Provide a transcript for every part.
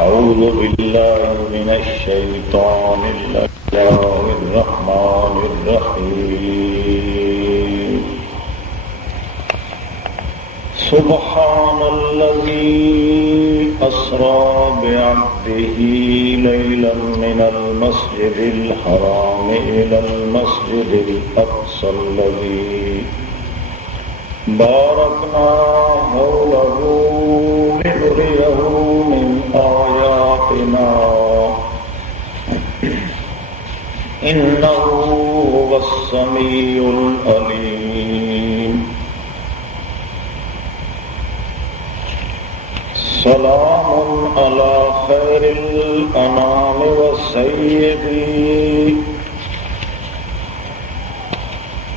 أعوذ بالله من الشيطان الرحمن الرحيم سبحان الذي أسرى بعبده ليلا من المسجد الحرام إلى المسجد الأقصى الذي باركنا حوله لنريه من آياتنا إنه هو السميع العليم سلام على خير الأنام وسيدي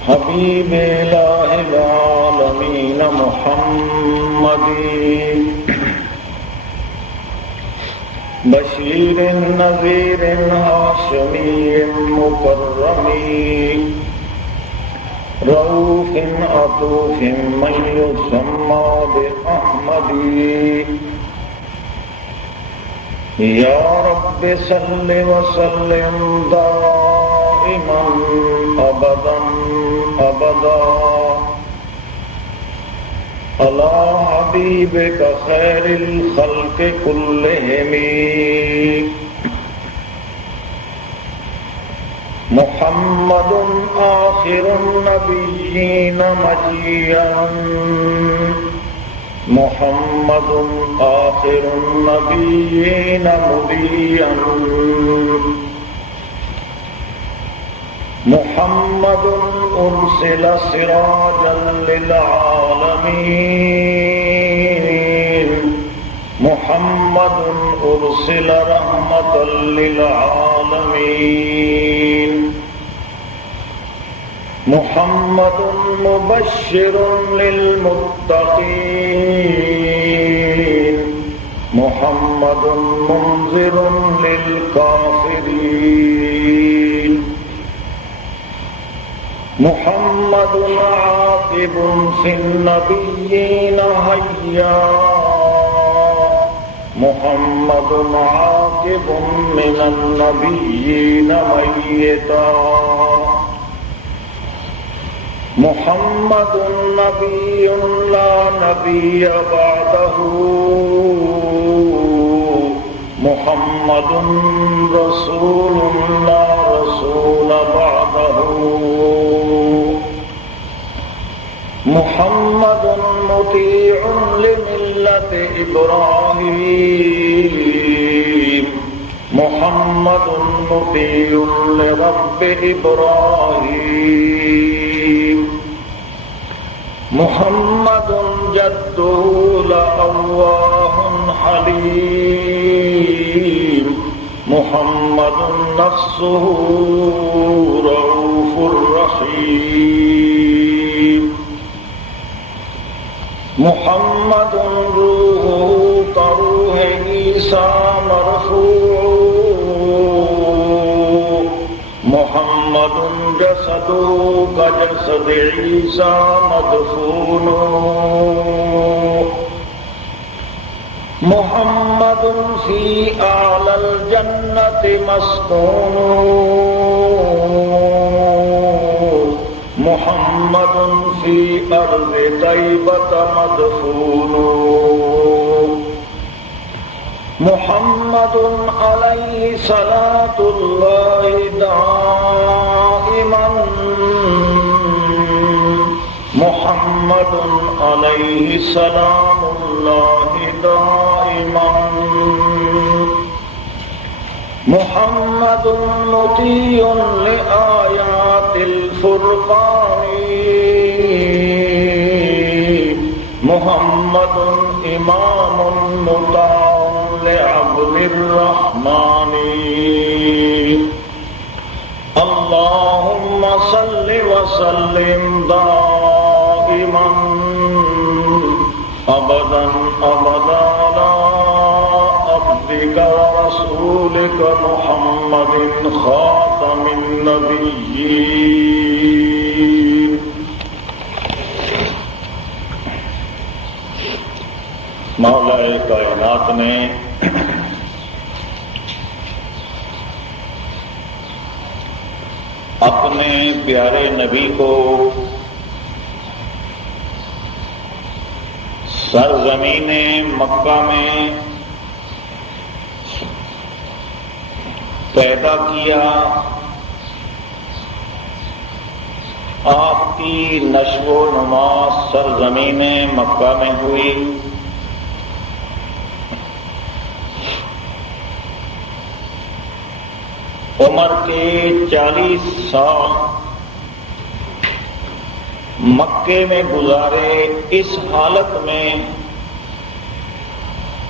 حبيب إله العالمين محمد بشير نذير هاشمي مكرم رؤوف عطوف من يسمى بأحمد يا رب صل وسلم دائما أبدا أبدا على حبيبك خير الخلق كلهم محمد آخر النبيين مجيئا محمد آخر النبيين مضيا محمد أرسل سراجا للعالمين محمد أرسل رحمة للعالمين محمد مبشر للمتقين محمد منذر للكافرين محمد عاقب في النبيين حيا محمد عاقب من النبيين ميتا محمد نبي لا نبي بعده محمد رسول لا رسول بعده محمد مطيع لملة إبراهيم محمد مطيع لرب إبراهيم محمد جده لأواه حليم محمد نفسه رؤوف رحيم محمد روحه كروح عيسى مرفوع محمد جسده كجسد عيسى مدفون محمد في أعلى الجنة مسكون محمد في أرض طيبة مدفون محمد عليه صلاة الله دائما محمد عليه سلام الله دائما محمد مطيع لآيات الفرقان محمد إمام مطاع لعبد الرحمن اللهم صل وسلم دائما أبدا أبدا على عبدك ورسولك محمد خاتم النبيين مولا کائنات نے اپنے پیارے نبی کو سرزمین مکہ میں پیدا کیا. آپ کی نشو و نما سرزمین مکہ میں ہوئی. عمر کے 40 سال مکے میں گزارے اس حالت میں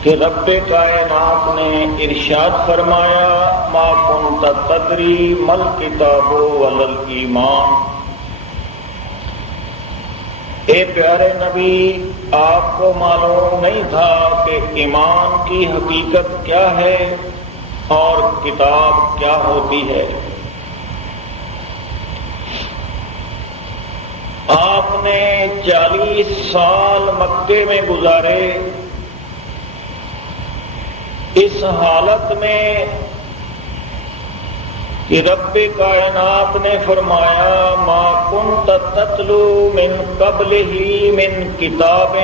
کہ رب کائنات نے ارشاد فرمایا ما کنت تدری مل کتاب ولل ایمان. اے پیارے نبی، آپ کو معلوم نہیں تھا کہ ایمان کی حقیقت کیا ہے اور کتاب کیا ہوتی ہے. آپ نے 40 سال مکے میں گزارے اس حالت میں کہ رب کائنات نے فرمایا ما کنت تتلو من قبلہ من کتاب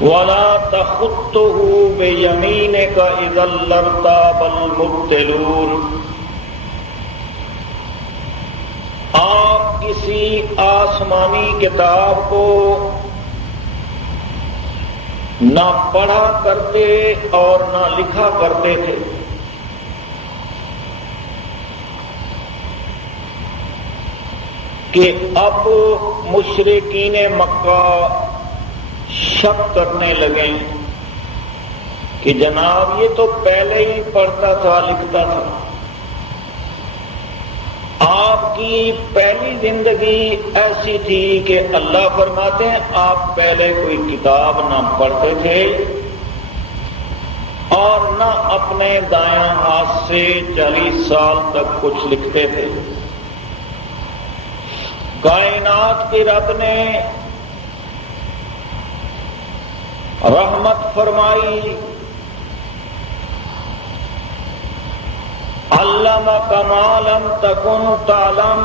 ولا تخطه بیمینک اذا لارتاب المبطلون. آپ کسی آسمانی کتاب کو نہ پڑھا کرتے اور نہ لکھا کرتے تھے. کہ اب مشرکین مکہ شک کرنے لگے کہ جناب یہ تو پہلے ہی پڑھتا تھا لکھتا تھا. آپ کی پہلی زندگی ایسی تھی کہ اللہ فرماتے ہیں آپ پہلے کوئی کتاب نہ پڑھتے تھے اور نہ اپنے دائیں ہاتھ سے 40 سال تک کچھ لکھتے تھے. کائنات کے رب نے رحمت فرمائی، علمک ما لم تکن تعلم،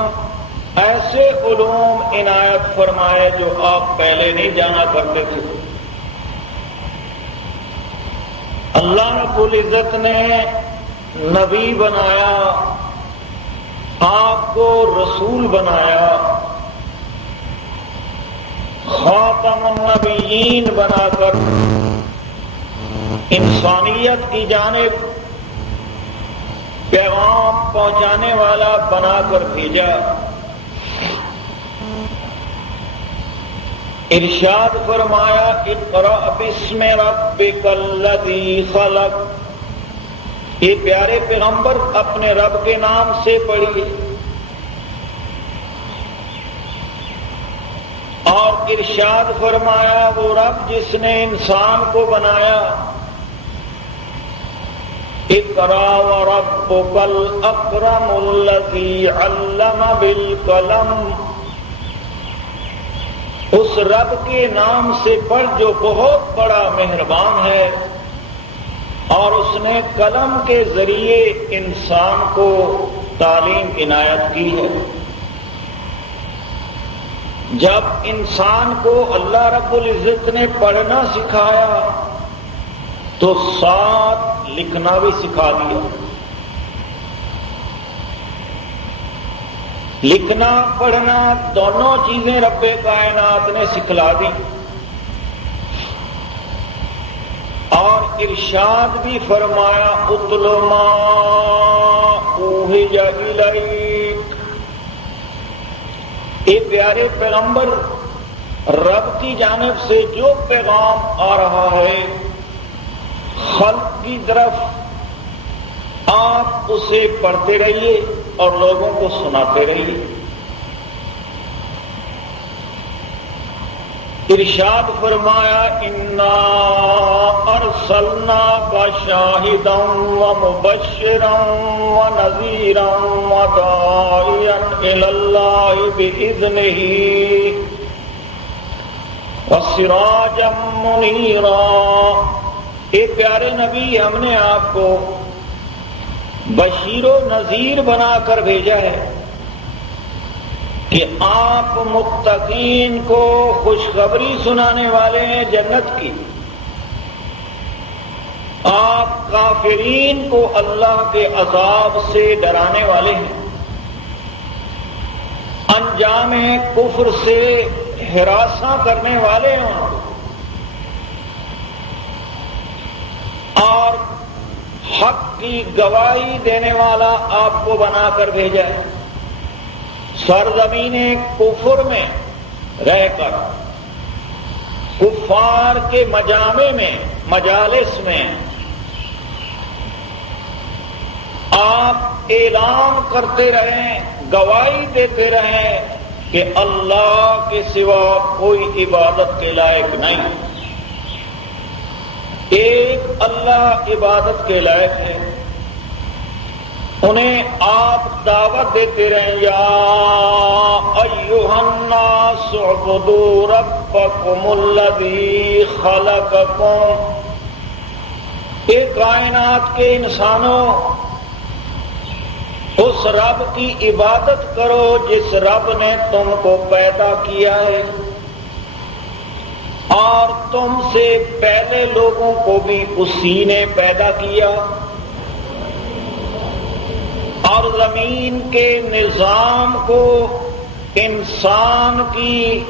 ایسے علوم عنایت فرمائے جو آپ پہلے نہیں جانا کرتے تھے. اللہ رب العزت نے نبی بنایا، آپ کو رسول بنایا، خاتم النبیین بنا کر انسانیت کی جانب پیغام پہنچانے والا بنا کر بھیجا. ارشاد فرمایا اقرأ باسم ربک الذی خلق. یہ پیارے پیغمبر اپنے رب کے نام سے پڑھیے. اور ارشاد فرمایا وہ رب جس نے انسان کو بنایا، اقرأ وربک الاکرم الذی علم بالقلم. اس رب کے نام سے پڑھ جو بہت بڑا مہربان ہے اور اس نے قلم کے ذریعے انسان کو تعلیم عنایت کی ہے. جب انسان کو اللہ رب العزت نے پڑھنا سکھایا تو ساتھ لکھنا بھی سکھا دیا. لکھنا پڑھنا دونوں چیزیں رب کائنات نے سکھلا دی. اور ارشاد بھی فرمایا اتل ما اوحی الیک. اے پیارے پیغمبر، رب کی جانب سے جو پیغام آ رہا ہے خلق کی طرف، آپ اسے پڑھتے رہیے اور لوگوں کو سناتے رہیے. ارشاد فرمایا انا ارسلناک شاہدا ومبشرا ونذیرا وداعیا الی اللہ باذنہ وسراجا منیرا. اے پیارے نبی، ہم نے آپ کو بشیر و نذیر بنا کر بھیجا ہے کہ آپ متقین کو خوشخبری سنانے والے ہیں جنت کی، آپ کافرین کو اللہ کے عذاب سے ڈرانے والے ہیں، انجام کفر سے ہراساں کرنے والے ہیں، اور حق کی گواہی دینے والا آپ کو بنا کر بھیجا ہے۔ سرزمین کفر میں رہ کر کفار کے مجامع میں، مجالس میں آپ اعلان کرتے رہیں، گواہی دیتے رہیں کہ اللہ کے سوا کوئی عبادت کے لائق نہیں، ایک اللہ عبادت کے لائق ہے۔ انہیں آپ دعوت دیتے رہیں، یا ایھا الناس اعبدوا ربکم الذی خلقکم، اے کائنات کے انسانوں، اس رب کی عبادت کرو جس رب نے تم کو پیدا کیا ہے، اور تم سے پہلے لوگوں کو بھی اسی نے پیدا کیا، اور زمین کے نظام کو انسان کی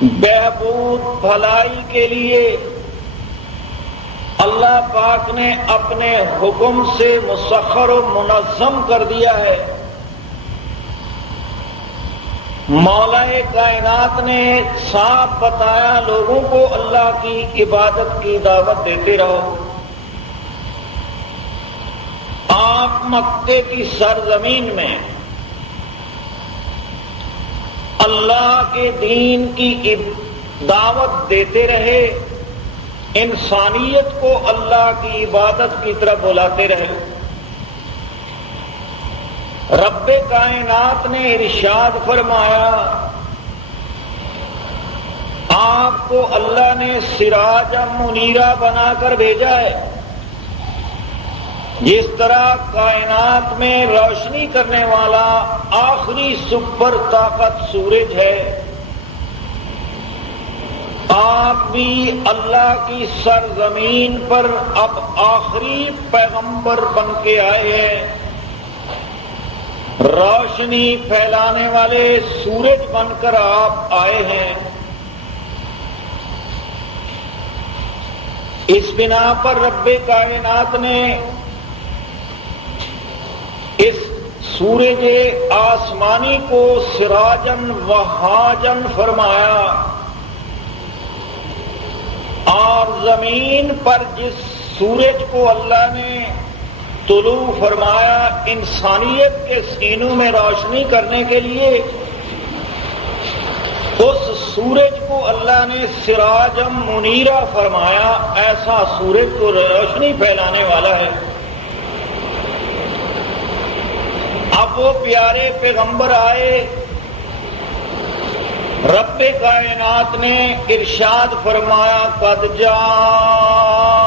بہبود بھلائی کے لیے اللہ پاک نے اپنے حکم سے مسخر و منظم کر دیا ہے۔ مولا کائنات نے صاف بتایا لوگوں کو اللہ کی عبادت کی دعوت دیتے رہو۔ آپ مکے کی سرزمین میں اللہ کے دین کی دعوت دیتے رہے، انسانیت کو اللہ کی عبادت کی طرف بلاتے رہے۔ رب کائنات نے ارشاد فرمایا، آپ کو اللہ نے سراجا منیرا بنا کر بھیجا ہے، جس طرح کائنات میں روشنی کرنے والا آخری سپر طاقت سورج ہے، آپ بھی اللہ کی سرزمین پر اب آخری پیغمبر بن کے آئے ہیں، روشنی پھیلانے والے سورج بن کر آپ آئے ہیں۔ اس بنا پر رب کائنات نے اس سورج آسمانی کو سراجن وہاجن فرمایا، اور زمین پر جس سورج کو اللہ نے طلوع فرمایا انسانیت کے سینوں میں روشنی کرنے کے لیے، اس سورج کو اللہ نے سراجم منیرا فرمایا، ایسا سورج کو روشنی پھیلانے والا ہے۔ اب وہ پیارے پیغمبر آئے، رب کائنات نے ارشاد فرمایا، قد جاءکم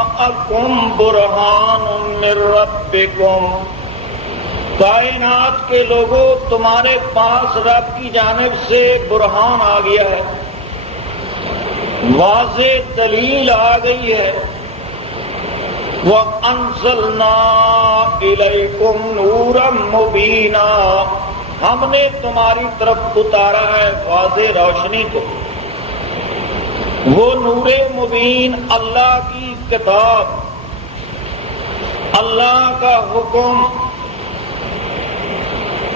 برہان من ربکم، کائنات کے لوگوں تمہارے پاس رب کی جانب سے برہان آ گیا ہے، واضح دلیل آ گئی ہے۔ وَأَنزَلْنَا إِلَيْكُمْ نُورًا مُبِينًا، ہم نے تمہاری طرف اتارا ہے واضح روشنی کو، وہ نور مبین، اللہ کی کتاب، اللہ کا حکم،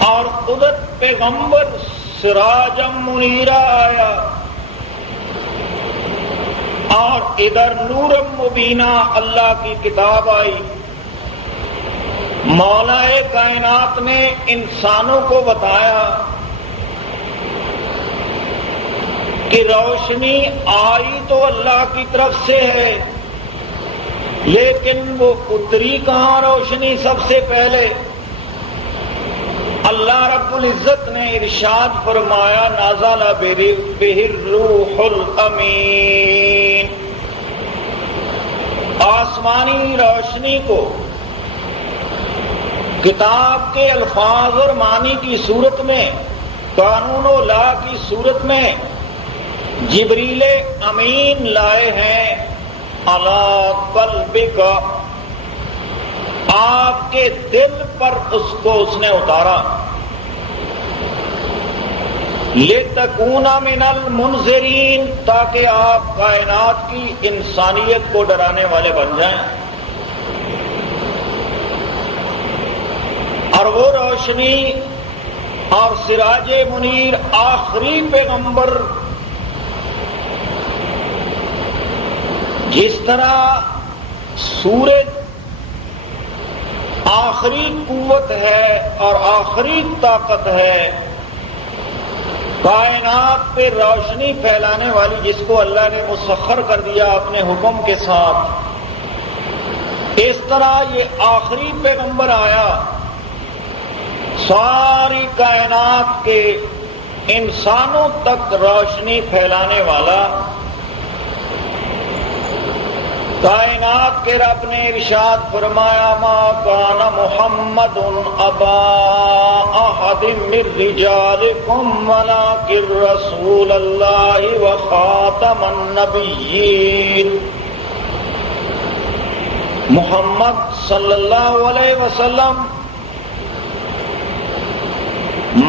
اور ادھر پیغمبر سراجم منیرا آیا، اور ادھر نورم مبینہ اللہ کی کتاب آئی۔ مولا کائنات نے انسانوں کو بتایا کہ روشنی آئی تو اللہ کی طرف سے ہے، لیکن وہ اتری کہاں روشنی سب سے پہلے؟ اللہ رب العزت نے ارشاد فرمایا، نازل بہ الروح الامین، آسمانی روشنی کو کتاب کے الفاظ اور معنی کی صورت میں، قانون و لا کی صورت میں جبریل امین لائے ہیں علی قلبک، آپ کے دل پر اس کو اس نے اتارا، لِتَكُونَ مِنَ الْمُنذِرِينَ، تاکہ آپ کائنات کی انسانیت کو ڈرانے والے بن جائیں۔ اور وہ روشنی اور سراج منیر آخری پیغمبر، جس طرح سورج آخری قوت ہے اور آخری طاقت ہے کائنات پہ روشنی پھیلانے والی، جس کو اللہ نے مسخر کر دیا اپنے حکم کے ساتھ، اس طرح یہ آخری پیغمبر آیا ساری کائنات کے انسانوں تک روشنی پھیلانے والا۔ کائنات کے رب نے ارشاد فرمایا ما کان محمد ابا احد من رجالکم ولکن رسول اللہ وخاتم النبیین۔ محمد صلی اللہ علیہ وسلم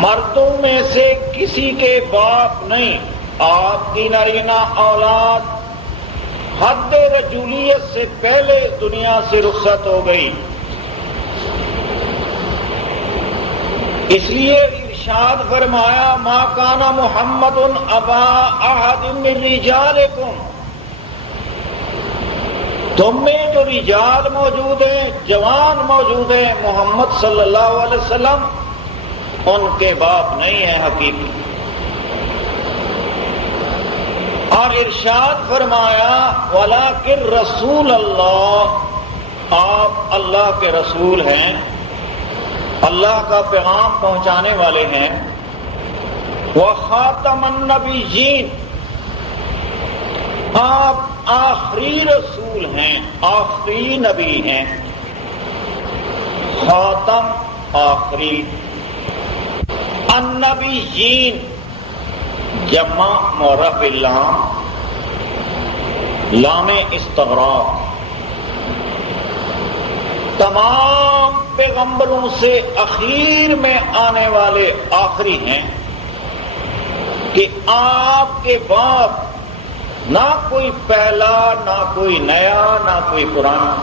مردوں میں سے کسی کے باپ نہیں، آپ کی نرینہ اولاد حد رجولیت سے پہلے دنیا سے رخصت ہو گئی، اس لیے ارشاد فرمایا ما کان محمد ابا احد من رجالکم، تم میں جو رجال موجود ہیں، جوان موجود ہیں، محمد صلی اللہ علیہ وسلم ان کے باپ نہیں ہیں حقیقی۔ اور ارشاد فرمایا ولیکن رسول اللہ، آپ اللہ کے رسول ہیں، اللہ کا پیغام پہنچانے والے ہیں، وخاتم النبیین، آپ آخری رسول ہیں، آخری نبی ہیں۔ خاتم آخری، النبیین جمع معرف اللام، لام استغراق، تمام پیغمبروں سے اخیر میں آنے والے آخری ہیں کہ آپ کے بعد نہ کوئی پہلا، نہ کوئی نیا، نہ کوئی پرانا،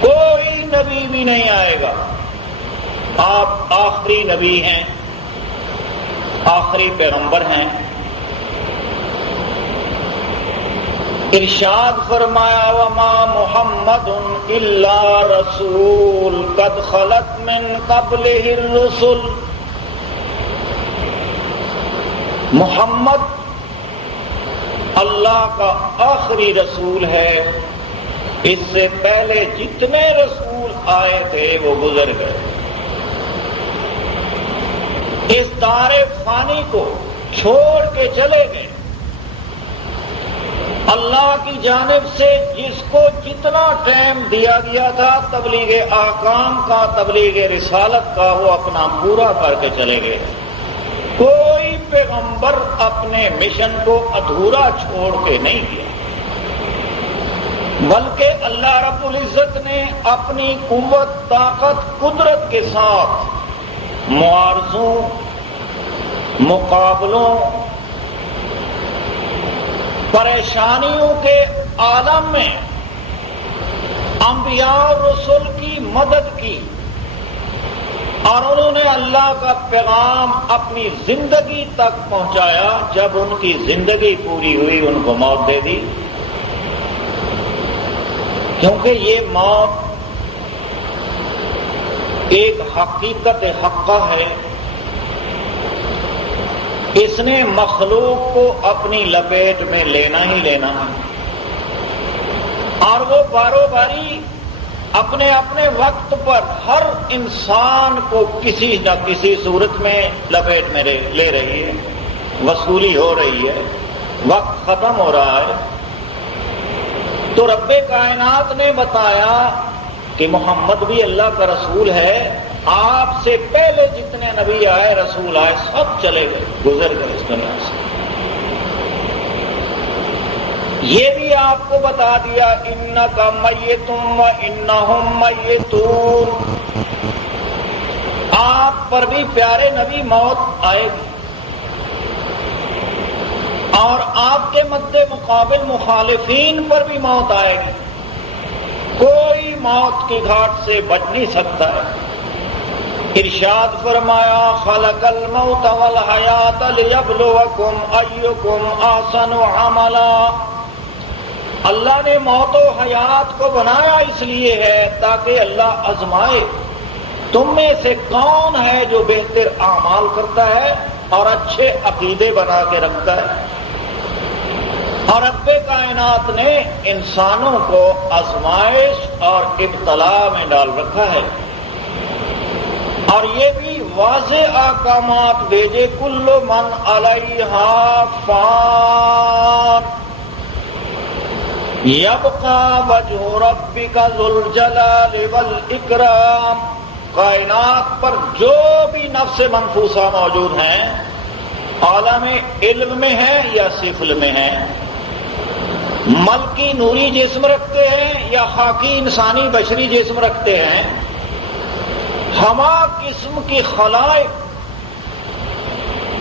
کوئی نبی بھی نہیں آئے گا، آپ آخری نبی ہیں، آخری پیغمبر ہیں۔ ارشاد فرمایا وما محمد الا رسول قد خلت من قبلہ الرسل، محمد اللہ کا آخری رسول ہے، اس سے پہلے جتنے رسول آئے تھے وہ گزر گئے، اس دار فانی کو چھوڑ کے چلے گئے۔ اللہ کی جانب سے جس کو جتنا ٹائم دیا گیا تھا تبلیغ احکام کا، تبلیغ رسالت کا، وہ اپنا پورا کر کے چلے گئے۔ کوئی پیغمبر اپنے مشن کو ادھورا چھوڑ کے نہیں گیا، بلکہ اللہ رب العزت نے اپنی قوت، طاقت، قدرت کے ساتھ معارضوں، مقابلوں، پریشانیوں کے عالم میں انبیاء اور رسول کی مدد کی، اور انہوں نے اللہ کا پیغام اپنی زندگی تک پہنچایا۔ جب ان کی زندگی پوری ہوئی ان کو موت دے دی، کیونکہ یہ موت ایک حقیقت حقہ ہے، اس نے مخلوق کو اپنی لپیٹ میں لینا ہی لینا ہے، اور وہ بارو باری اپنے اپنے وقت پر ہر انسان کو کسی نہ کسی صورت میں لپیٹ میں لے رہی ہے، وصولی ہو رہی ہے، وقت ختم ہو رہا ہے۔ تو رب کائنات نے بتایا کہ محمد بھی اللہ کا رسول ہے، آپ سے پہلے جتنے نبی آئے رسول آئے سب چلے گئے، گزر گئے اس دنیا سے۔ یہ بھی آپ کو بتا دیا انک میت وانہم میتون، آپ پر بھی پیارے نبی موت آئے گی، اور آپ کے مد مقابل مخالفین پر بھی موت آئے گی، کوئی موت کی گھاٹ سے بچ نہیں سکتا ہے۔ ارشاد فرمایا خلق الموت والحیات لیبلوکم ایکم احسن عملا، اللہ نے موت و حیات کو بنایا اس لیے ہے تاکہ اللہ آزمائے تم میں سے کون ہے جو بہتر اعمال کرتا ہے اور اچھے عقیدے بنا کے رکھتا ہے۔ اور رب کائنات نے انسانوں کو آزمائش اور ابتلا میں ڈال رکھا ہے، اور یہ بھی واضح احکامات بھیجے کل من علیہا فان یبقی وجہ ربک ذو الجلال والاکرام، کائنات پر جو بھی نفس منفوسہ موجود ہیں، عالم علم میں ہیں یا سفل میں ہیں، ملکی نوری جسم رکھتے ہیں یا خاکی انسانی بشری جسم رکھتے ہیں، ہما قسم کی خلائق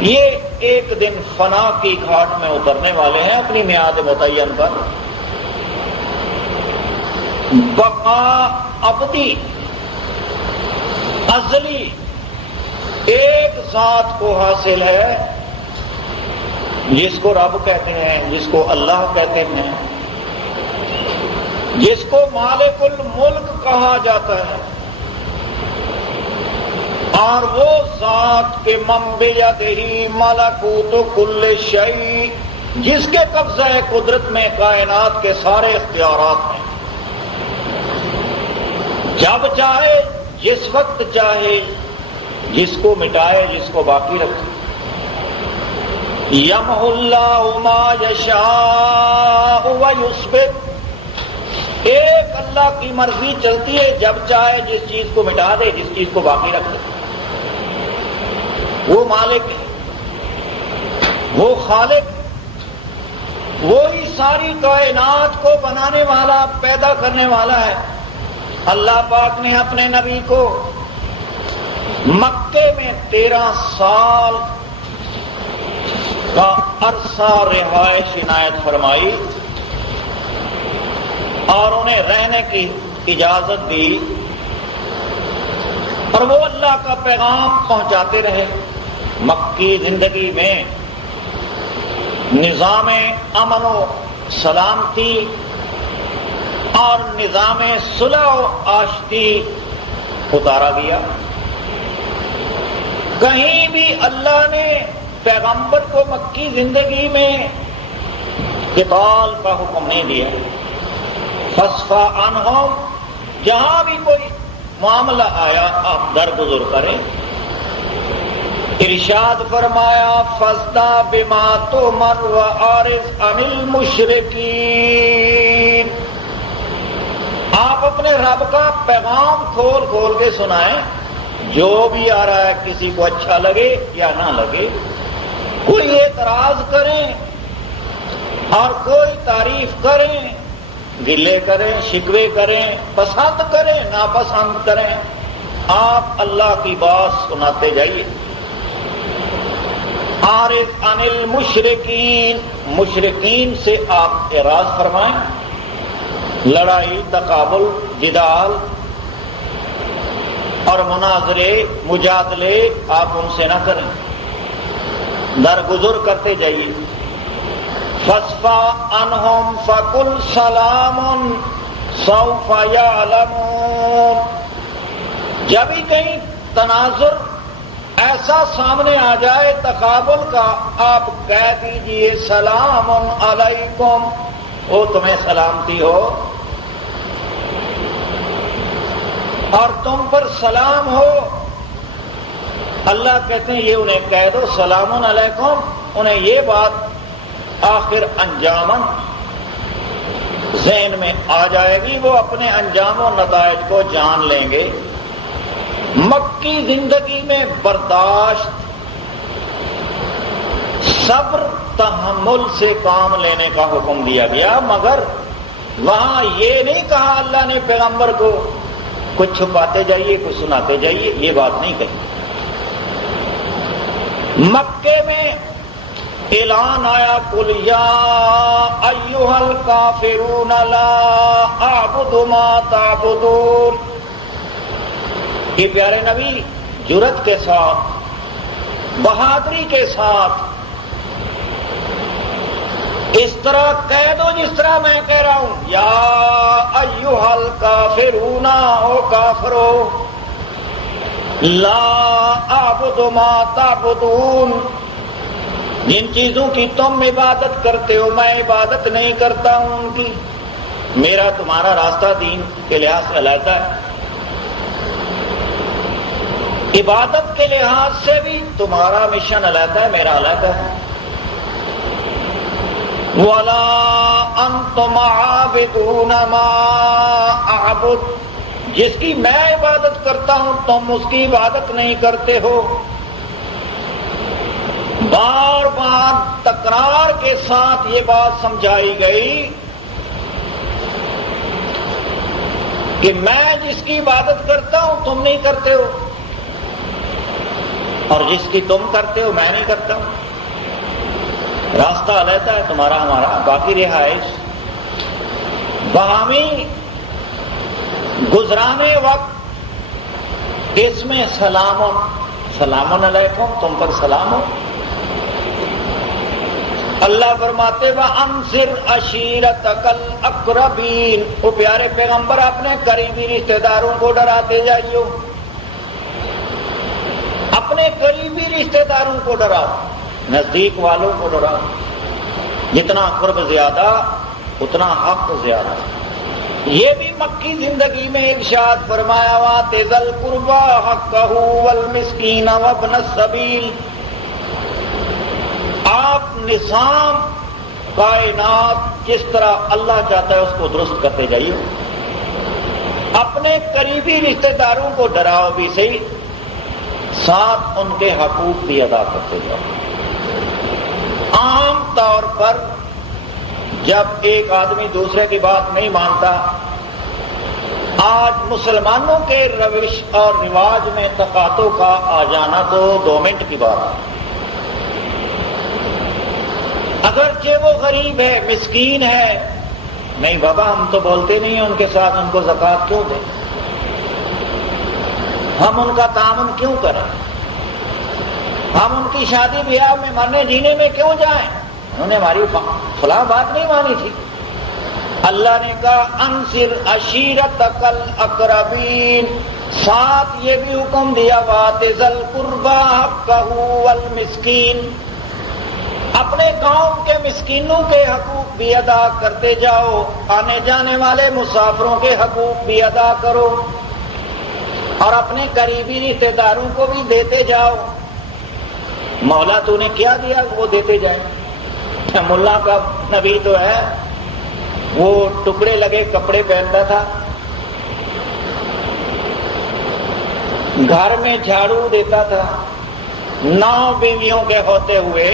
یہ ایک دن فنا کی گھاٹ میں اترنے والے ہیں اپنی میعاد متعین پر۔ بقا ابدی ازلی ایک ذات کو حاصل ہے جس کو رب کہتے ہیں، جس کو اللہ کہتے ہیں، جس کو مالک الملک کہا جاتا ہے، اور وہ ذات کے منبیدہی ملکوت کل شیء، جس کے قبضہ قدرت میں کائنات کے سارے اختیارات ہیں، جب چاہے جس وقت چاہے جس کو مٹائے جس کو باقی رکھے۔ یمحو اللہ ما یشاء ویثبت، ایک اللہ کی مرضی چلتی ہے، جب چاہے جس چیز کو مٹا دے جس چیز کو باقی رکھ دے۔ وہ مالک ہے، وہ خالق ہے، وہی ساری کائنات کو بنانے والا پیدا کرنے والا ہے۔ اللہ پاک نے اپنے نبی کو مکے میں 13 سال کا عرصہ رہائش عنایت فرمائی اور انہیں رہنے کی اجازت دی، اور وہ اللہ کا پیغام پہنچاتے رہے۔ مکی زندگی میں نظام امن و سلامتی اور نظام صلح و آشتی اتارا گیا، کہیں بھی اللہ نے پیغمبر کو مکی زندگی میں قتال کا حکم نہیں دیا۔ فاصفح عنہم، جہاں بھی کوئی معاملہ آیا آپ درگزر کریں۔ ارشاد فرمایا فاصدع بما تؤمر واعرض عن المشرکین، آپ اپنے رب کا پیغام کھول کھول کے سنائیں، جو بھی آ رہا ہے کسی کو اچھا لگے یا نہ لگے، کوئی اعتراض کریں اور کوئی تعریف کریں، گلے کریں شکوے کریں، پسند کریں ناپسند کریں، آپ اللہ کی بات سناتے جائیے۔ عارض عن المشرکین، مشرکین سے آپ اعراض فرمائیں، لڑائی تقابل جدال اور مناظرے مجادلے آپ ان سے نہ کریں، درگزر کرتے جائیے۔ فاصفح عنہم فقل سلام سوف یعلمون، جب ہی کہیں تناظر ایسا سامنے آ جائے تقابل کا، آپ کہہ دیجئے سلام علیکم، وہ تمہیں سلامتی ہو اور تم پر سلام ہو۔ اللہ کہتے ہیں یہ انہیں کہہ دو سلام علیکم، انہیں یہ بات آخر انجامن ذہن میں آ جائے گی، وہ اپنے انجام و نتائج کو جان لیں گے۔ مکی زندگی میں برداشت، صبر، تحمل سے کام لینے کا حکم دیا گیا، مگر وہاں یہ نہیں کہا اللہ نے پیغمبر کو کچھ چھپاتے جائیے کچھ سناتے جائیے، یہ بات نہیں کہی۔ مکے میں اعلان آیا قل یا ایھا الکافرون لا اعبد ما تعبدون۔ یہ پیارے نبی جرأت کے ساتھ، بہادری کے ساتھ اس طرح کہہ دو جس طرح میں کہہ رہا ہوں، یا ایھا الکافرون، او کافرو، لا اعبد ما تعبدون، جن چیزوں کی تم عبادت کرتے ہو میں عبادت نہیں کرتا ہوں ان کی، میرا تمہارا راستہ دین کے لحاظ سے علیحدہ ہے، عبادت کے لحاظ سے بھی تمہارا مشن علیحدہ ہے، میرا علیحدہ ہے۔ وَلَا أَنْتُمْ عَابِدُونَ مَا أَعْبُدُ، جس کی میں عبادت کرتا ہوں تم اس کی عبادت نہیں کرتے ہو۔ بار بار تکرار کے ساتھ یہ بات سمجھائی گئی کہ میں جس کی عبادت کرتا ہوں تم نہیں کرتے ہو، اور جس کی تم کرتے ہو میں نہیں کرتا ہوں، راستہ علیحدہ ہے تمہارا ہمارا، باقی رہائش باہمی گزرانے وقت اس میں سلام علیکم، تم پر سلام ہو۔ اللہ فرماتے وَأَنذِرْ عَشِيرَتَكَ الْأَقْرَبِينَ، وہ پیارے پیغمبر اپنے قریبی رشتہ داروں کو ڈراتے جائیے، اپنے قریبی رشتہ داروں کو ڈراؤ، نزدیک والوں کو ڈراؤ، جتنا قرب زیادہ اتنا حق زیادہ۔ یہ بھی مکی زندگی میں ارشاد فرمایا وَآتِ ذَا الْقُرْبَىٰ حَقَّهُ وَالْمِسْكِينَ وَابْنَ السَّبِيلِ، آپ نظام کائنات جس طرح اللہ چاہتا ہے اس کو درست کرتے جائیے، اپنے قریبی رشتہ داروں کو ڈراؤ بھی صحیح، ساتھ ان کے حقوق بھی ادا کرتے جاؤ۔ عام طور پر جب ایک آدمی دوسرے کی بات نہیں مانتا، آج مسلمانوں کے روش اور رواج میں تقاطع کا آ جانا تو 2 منٹ کی بات ہے، اگرچہ وہ غریب ہے مسکین ہے، نہیں بابا ہم تو بولتے نہیں ہیں ان کے ساتھ، ان کو زکوٰۃ کیوں دیں، ہم ان کا تعاون کیوں کریں، ہم ان کی شادی بیاہ میں مرنے جینے میں کیوں جائیں، انہوں نے ہماری فلاں بات نہیں مانی تھی۔ اللہ نے کہا انذر عشیرتک الاقربین، ساتھ یہ بھی حکم دیا وآت ذی القربی حقہ والمسکین، اپنے قوم کے مسکینوں کے حقوق بھی ادا کرتے جاؤ، آنے جانے والے مسافروں کے حقوق بھی ادا کرو، اور اپنے قریبی رشتہ داروں کو بھی دیتے جاؤ۔ مولا تو نے کیا دیا وہ دیتے جائیں، ملا کا نبی تو ہے، وہ ٹکڑے لگے کپڑے پہنتا تھا، گھر میں جھاڑو دیتا تھا، 9 بیویوں کے ہوتے ہوئے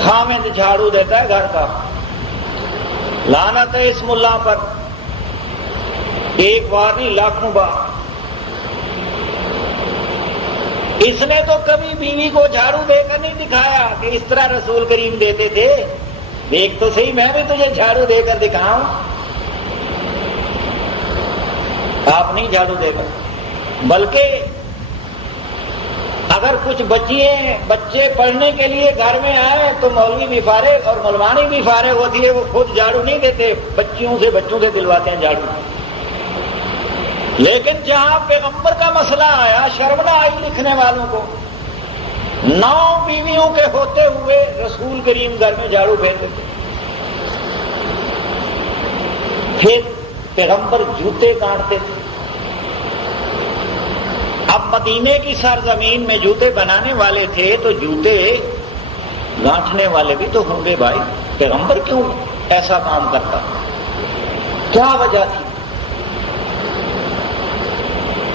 خامد جھاڑو دیتا ہے گھر کا، لعنت ہے اس ملا پر، ایک بار نہیں لاکھوں بار۔ اس نے تو کبھی بیوی کو جھاڑو دے کر نہیں دکھایا کہ اس طرح رسول کریم دیتے تھے، دیکھ تو صحیح میں بھی تجھے جھاڑو دے کر دکھاؤں، آپ نہیں جھاڑو دے کر، بلکہ اگر کچھ بچے پڑھنے کے لیے گھر میں آئے تو مولوی بھی فارغ اور مولوانی بھی فارغ ہوتی ہے، وہ خود جھاڑو نہیں دیتے، بچوں سے دلواتے ہیں جھاڑو۔ لیکن جہاں پیغمبر کا مسئلہ آیا، شرم نہ آئی لکھنے والوں کو، 9 بیویوں کے ہوتے ہوئے رسول کریم گھر میں جھاڑو پھیرتے تھے۔ پھر پیغمبر جوتے کاٹتے تھے۔ اب مدینے کی سرزمین میں جوتے بنانے والے تھے تو جوتے گانٹھنے والے بھی تو ہوں گے بھائی، پیغمبر کیوں ایسا کام کرتا؟ کیا وجہ تھی؟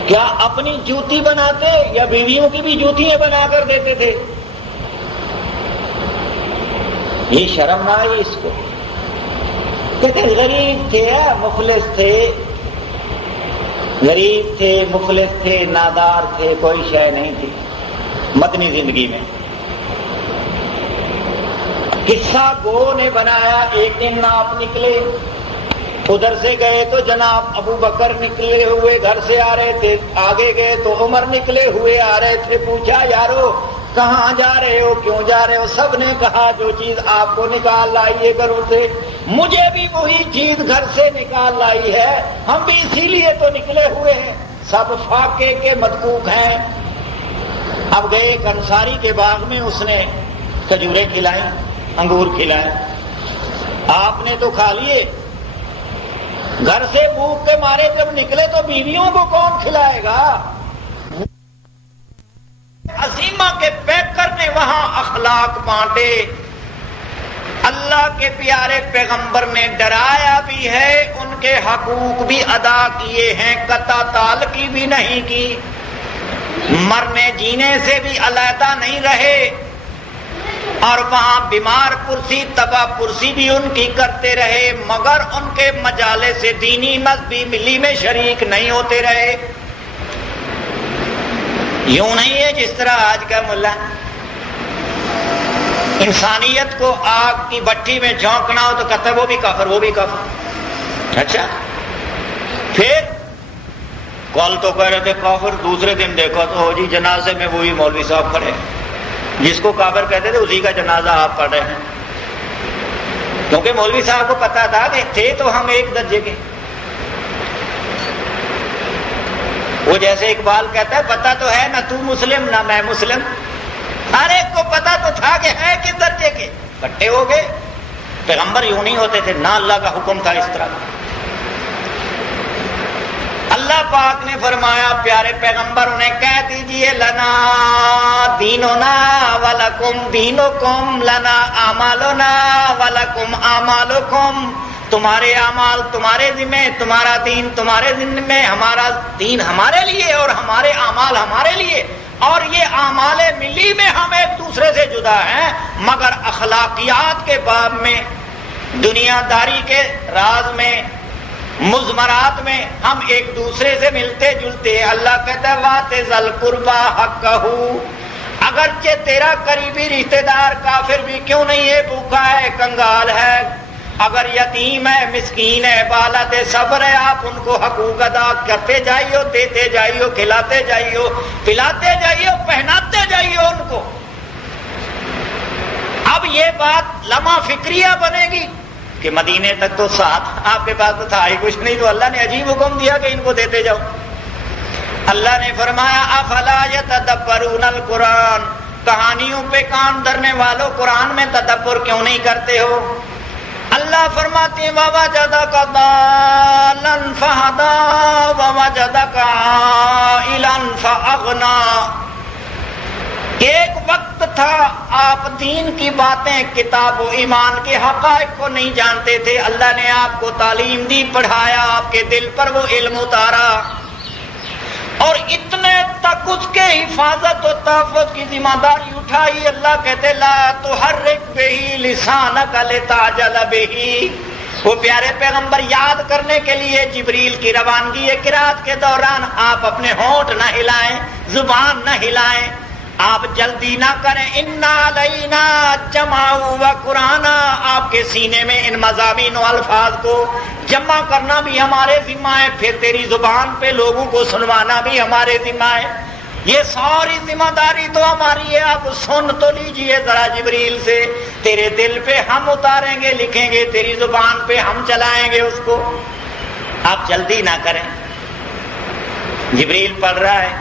کیا اپنی جوتی بناتے یا بیویوں کی بھی جوتیاں بنا کر دیتے تھے؟ یہ شرم نہ آئی اس کو؟ کہتے غریب تھے، مفلس تھے، غریب تھے، مفلس تھے، نادار تھے، کوئی شے نہیں تھی مدنی زندگی میں۔ قصہ گو نے بنایا، ایک دن آپ نکلے، ادھر سے گئے تو جناب ابو بکر نکلے ہوئے گھر سے آ رہے تھے، آگے گئے تو عمر نکلے ہوئے آ رہے تھے۔ پوچھا یارو کہاں جا رہے ہو، کیوں جا رہے ہو؟ سب نے کہا جو چیز آپ کو نکال لائیے گھروں سے، مجھے بھی وہی چیز گھر سے نکال لائی ہے، ہم بھی اسی لیے تو نکلے ہوئے ہیں، سب فاقے کے مدقوق ہیں۔ اب گئے ایک انصاری کے باغ میں، اس نے کھجوریں کھلائیں، انگور کھلائیں، آپ نے تو کھا لیے، گھر سے بھوک کے مارے جب نکلے تو بیویوں کو کون کھلائے گا؟ عظیمہ کے پیکر نے وہاں اخلاق بانٹے، اللہ کے پیارے پیغمبر نے ڈرایا بھی ہے، ان کے حقوق بھی ادا کیے ہیں، قطع تعلقی بھی نہیں کی، مرنے جینے سے بھی علیحدہ نہیں رہے، اور وہاں بیمار پرسی تباہ پرسی بھی ان کی کرتے رہے، مگر ان کے مجالس سے دینی مذہبی ملی میں شریک نہیں ہوتے رہے۔ یوں نہیں ہے جس طرح آج کا ملا انسانیت کو آگ کی بھٹی میں جھونکنا ہو تو کہتا ہے وہ بھی کافر، وہ بھی کافر۔ اچھا پھر کل تو کہہ رہے تھے کافر، دوسرے دن دیکھو تو جی جنازے میں وہی مولوی صاحب کھڑے، جس کو کافر کہتے تھے اسی کا جنازہ آپ پڑھ رہے ہیں، کیونکہ مولوی صاحب کو پتا تھا کہ تھے تو ہم ایک درجے کے۔ وہ جیسے اقبال کہتا ہے پتا تو ہے نہ تو مسلم نہ میں مسلم، ہر ایک کو پتا تو تھا کہ ہے کس درجے کے، اکٹھے ہو گئے۔ پیغمبر یوں نہیں ہوتے تھے، نہ اللہ کا حکم تھا اس طرح۔ اللہ پاک نے فرمایا پیارے پیغمبر انہیں کہہ دیجئے لنا دیننا ولکم دینکم، لنا اعمالنا ولکم اعمالکم، تمہارے اعمال تمہارے ذمہ، تمہارا دین تمہارے ذمہ، ہمارا دین ہمارے لیے اور ہمارے اعمال ہمارے لیے، اور یہ اعمال ملی میں ہم ایک دوسرے سے جدا ہیں، مگر اخلاقیات کے باب میں، دنیا داری کے راز میں، مضمرات میں ہم ایک دوسرے سے ملتے جلتے۔ اللہ کہتا ہے وَآتِ ذَا الْقُرْبَىٰ حَقَّهُ، اگرچہ تیرا قریبی رشتہ دار کافر بھی کیوں نہیں ہے، بھوکا ہے، کنگال ہے، اگر یتیم ہے، مسکین ہے، بالغ صبر ہے، آپ ان کو حقوق ادا کرتے جائیے، دیتے جائیے، کھلاتے جائیے، پلاتے جائیے، پہناتے جائیے ان کو۔ اب یہ بات لمحہ فکریہ بنے گی کہ مدینے تک تو ساتھ آپ کے پاس تو تھا ہی کچھ نہیں، تو اللہ نے عجیب حکم دیا کہ ان کو دیتے جاؤ۔ اللہ نے فرمایا افلا یتدبرون القرآن، کہانیوں پہ کان دھرنے والوں قرآن میں تدبر کیوں نہیں کرتے ہو؟ اللہ فرماتے ہیں وَوَجَدَكَ ضَالًّا فَهَدَىٰ وَوَجَدَكَ عَائِلًا فَأَغْنَىٰ۔ ایک وقت تھا آپ دین کی باتیں، کتاب و ایمان کے حقائق کو نہیں جانتے تھے، اللہ نے آپ کو تعلیم دی، پڑھایا، آپ کے دل پر وہ علم اتارا، اور اتنے تک اس کے حفاظت و تحفظ کی ذمہ داری اٹھائی۔ اللہ کہتے لا تحرک بہ لسانک لتعجل بہ، وہ پیارے پیغمبر یاد کرنے کے لیے جبریل کی روانگی قرات کے دوران آپ اپنے ہونٹ نہ ہلائیں، زبان نہ ہلائیں، آپ جلدی نہ کریں۔ انا علینا جمعہ و قرآن، آپ کے سینے میں ان مضامین و الفاظ کو جمع کرنا بھی ہمارے ذمہ ہے، پھر تیری زبان پہ لوگوں کو سنوانا بھی ہمارے ذمہ ہے، یہ ساری ذمہ داری تو ہماری ہے۔ آپ سن تو لیجئے ذرا جبریل سے، تیرے دل پہ ہم اتاریں گے، لکھیں گے، تیری زبان پہ ہم چلائیں گے اس کو، آپ جلدی نہ کریں۔ جبریل پڑھ رہا ہے،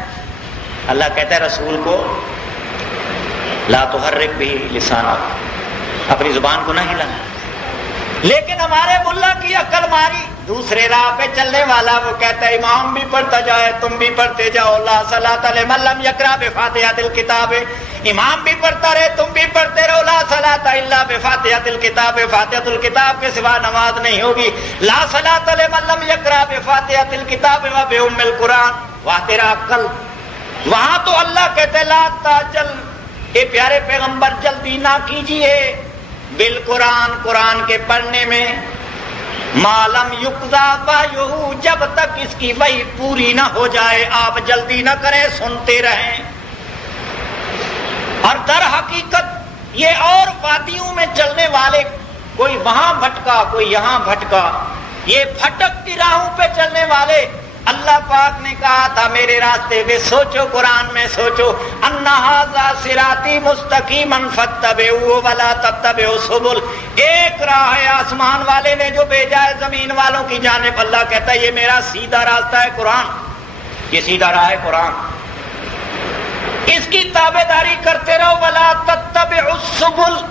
اللہ کہتا ہے رسول کو لا تحرک بہ لسانک، اپنی زبان کو نہ ہلانا۔ لیکن ہمارے ملا کی عقل ماری دوسرے راہ پہ چلنے والا وہ کہتا ہے امام بھی پڑھتا جائے تم بھی پڑھتے جاؤ، لا صلاۃ لمن لم یقرأ بفاتحۃ الکتاب، امام بھی پڑھتا رہے تم بھی پڑھتے رہو، لا صلاۃ الا بفاتحۃ الکتاب، فاتحۃ الکتاب کے سوا نماز نہیں ہوگی، لا صلاۃ لمن لم یقرأ بفاتحۃ الکتاب و بأم القرآن۔ واہ تیرا عقل! وہاں تو اللہ کہتے لا تعجل، اے پیارے پیغمبر جلدی نہ کیجئے بالقرآن، قرآن کے پڑھنے میں، معلوم یقضا وحیہ، جب تک اس کی وحی پوری نہ ہو جائے آپ جلدی نہ کریں، سنتے رہیں۔ اور در حقیقت یہ اور وادیوں میں چلنے والے، کوئی وہاں بھٹکا کوئی یہاں بھٹکا، یہ بھٹکتی راہوں پہ چلنے والے، اللہ پاک نے کہا تھا میرے راستے میں سوچو، قرآن میں سوچو، ان ھذا صراطی مستقیما فاتبعوہ ولا تتبعوا السبل، ایک راہ ہے آسمان والے نے جو بھیجا ہے زمین والوں کی جانب، اللہ کہتا ہے یہ میرا سیدھا راستہ ہے قرآن، یہ سیدھا راہ ہے قرآن، اس کی تابعداری کرتے رہو، ولا تتبعوا السبل،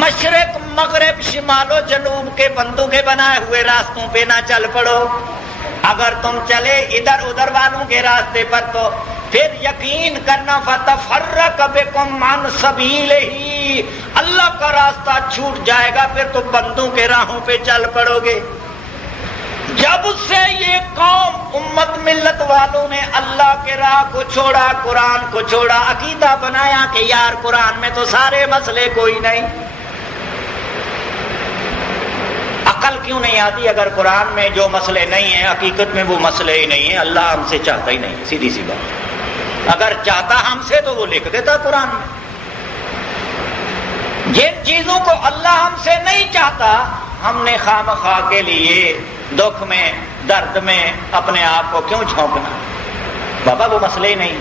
مشرق مغرب شمال و جنوب کے بندوں کے بنائے ہوئے راستوں پہ نہ چل پڑو، اگر تم چلے ادھر ادھر والوں کے راستے پر تو پھر یقین کرنا فتفرق بکم عن سبیلہ، اللہ کا راستہ چھوٹ جائے گا، پھر تو بندوں کے راہوں پہ چل پڑو گے۔ جب سے یہ قوم امت ملت والوں نے اللہ کے راہ کو چھوڑا، قرآن کو چھوڑا، عقیدہ بنایا کہ یار قرآن میں تو سارے مسئلے کوئی نہیں، عقل کیوں نہیں آتی اگر قرآن میں جو مسئلے نہیں ہیں حقیقت میں وہ مسئلے ہی نہیں ہیں، اللہ ہم سے چاہتا ہی نہیں، سیدھی سی بات، اگر چاہتا ہم سے تو وہ لکھ دیتا قرآن میں، جن چیزوں کو اللہ ہم سے نہیں چاہتا ہم نے خواہ کے لیے دکھ میں درد میں اپنے آپ کو کیوں جھونکنا؟ بابا وہ مسئلے ہی نہیں،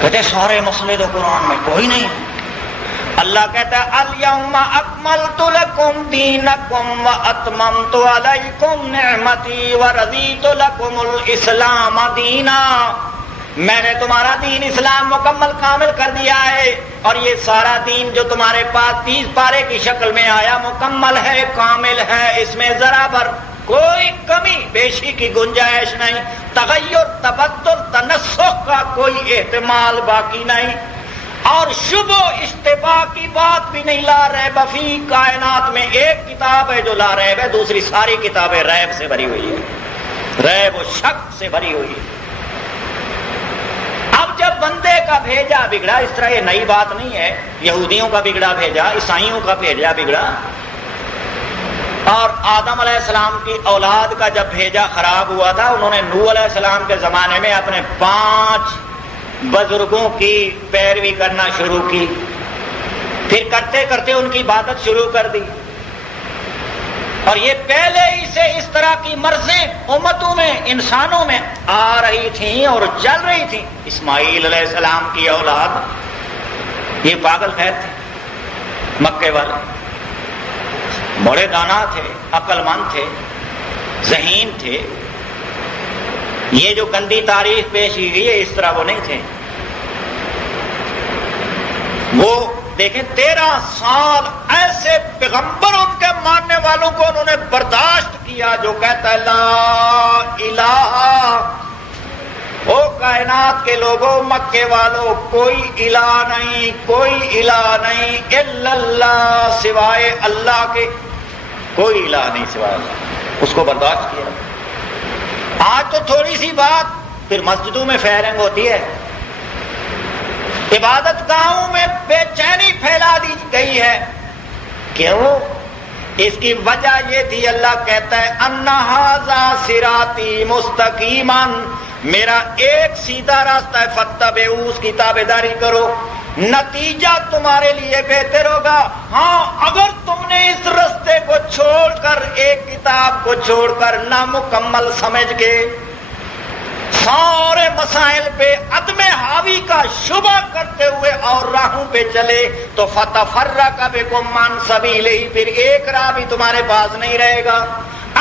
کہتے سارے مسئلے تو قرآن میں کوئی نہیں، اللہ کہتا ہے الیوم اکملت لکم دینکم واتممت علیکم نعمتی ورضیت لکم الاسلام دینا، میں نے تمہارا دین اسلام مکمل کامل کر دیا ہے، اور یہ سارا دین جو تمہارے پاس 30 پارے کی شکل میں آیا مکمل ہے، کامل ہے، اس میں ذرا بھر کوئی کمی بیشی کی گنجائش نہیں، تغیر تبدل تنسخ کا کوئی احتمال باقی نہیں، اور شبہ اشتباہ کی بات بھی نہیں، لا ریب فی، کائنات میں ایک کتاب ہے جو لا ریب ہے، دوسری ساری کتابیں ریب سے بھری ہوئی ہے، ریب و شک سے بھری ہوئی ہے۔ اب جب بندے کا بھیجا بگڑا، اس طرح یہ نئی بات نہیں ہے، یہودیوں کا بگڑا بھیجا، عیسائیوں کا بھیجا بگڑا، اور آدم علیہ السلام کی اولاد کا جب بھیجا خراب ہوا تھا، انہوں نے نوح علیہ السلام کے زمانے میں اپنے 5 بزرگوں کی پیروی کرنا شروع کی، پھر کرتے کرتے ان کی عبادت شروع کر دی، اور یہ پہلے ہی سے اس طرح کی مرضیں امتوں میں انسانوں میں آ رہی تھیں اور چل رہی تھیں۔ اسماعیل علیہ السلام کی اولاد یہ پاگل خیر تھے، مکے والے بڑے دانا تھے، عقل مند تھے، ذہین تھے، یہ جو گندی تاریخ پیش کی گئی ہے اس طرح وہ نہیں تھے۔ وہ دیکھیں 13 سال ایسے پیغمبر ان کے ماننے والوں کو انہوں نے برداشت کیا جو کہتا ہے لا الہ، او کائنات کے لوگوں، مکے والوں، کوئی الہ نہیں، کوئی الہ نہیں الا اللہ، سوائے اللہ کے کوئی الہ نہیں سوائے اللہ، اس کو برداشت کیا۔ آج تو تھوڑی سی بات پھر مسجدوں میں فائرنگ ہوتی ہے، عبادت گاہوں میں بے چینی پھیلا دی گئی ہے، کیوں؟ اس کی وجہ یہ تھی، اللہ کہتا ہے ان ھذا صراطی مستقیما، میرا ایک سیدھا راستہ ہے، فاتبعوہ، اس کی تابعداری کرو، نتیجہ تمہارے لیے بہتر ہوگا۔ ہاں اگر تم نے اس راستے کو چھوڑ کر، ایک کتاب کو چھوڑ کر، نامکمل سمجھ کے سارے مسائل پہ عدم حاوی کا شبہ کرتے ہوئے اور راہوں پہ چلے تو فتفرق بکم عن سبیلہ، پھر ایک راہ بھی تمہارے پاس نہیں رہے گا۔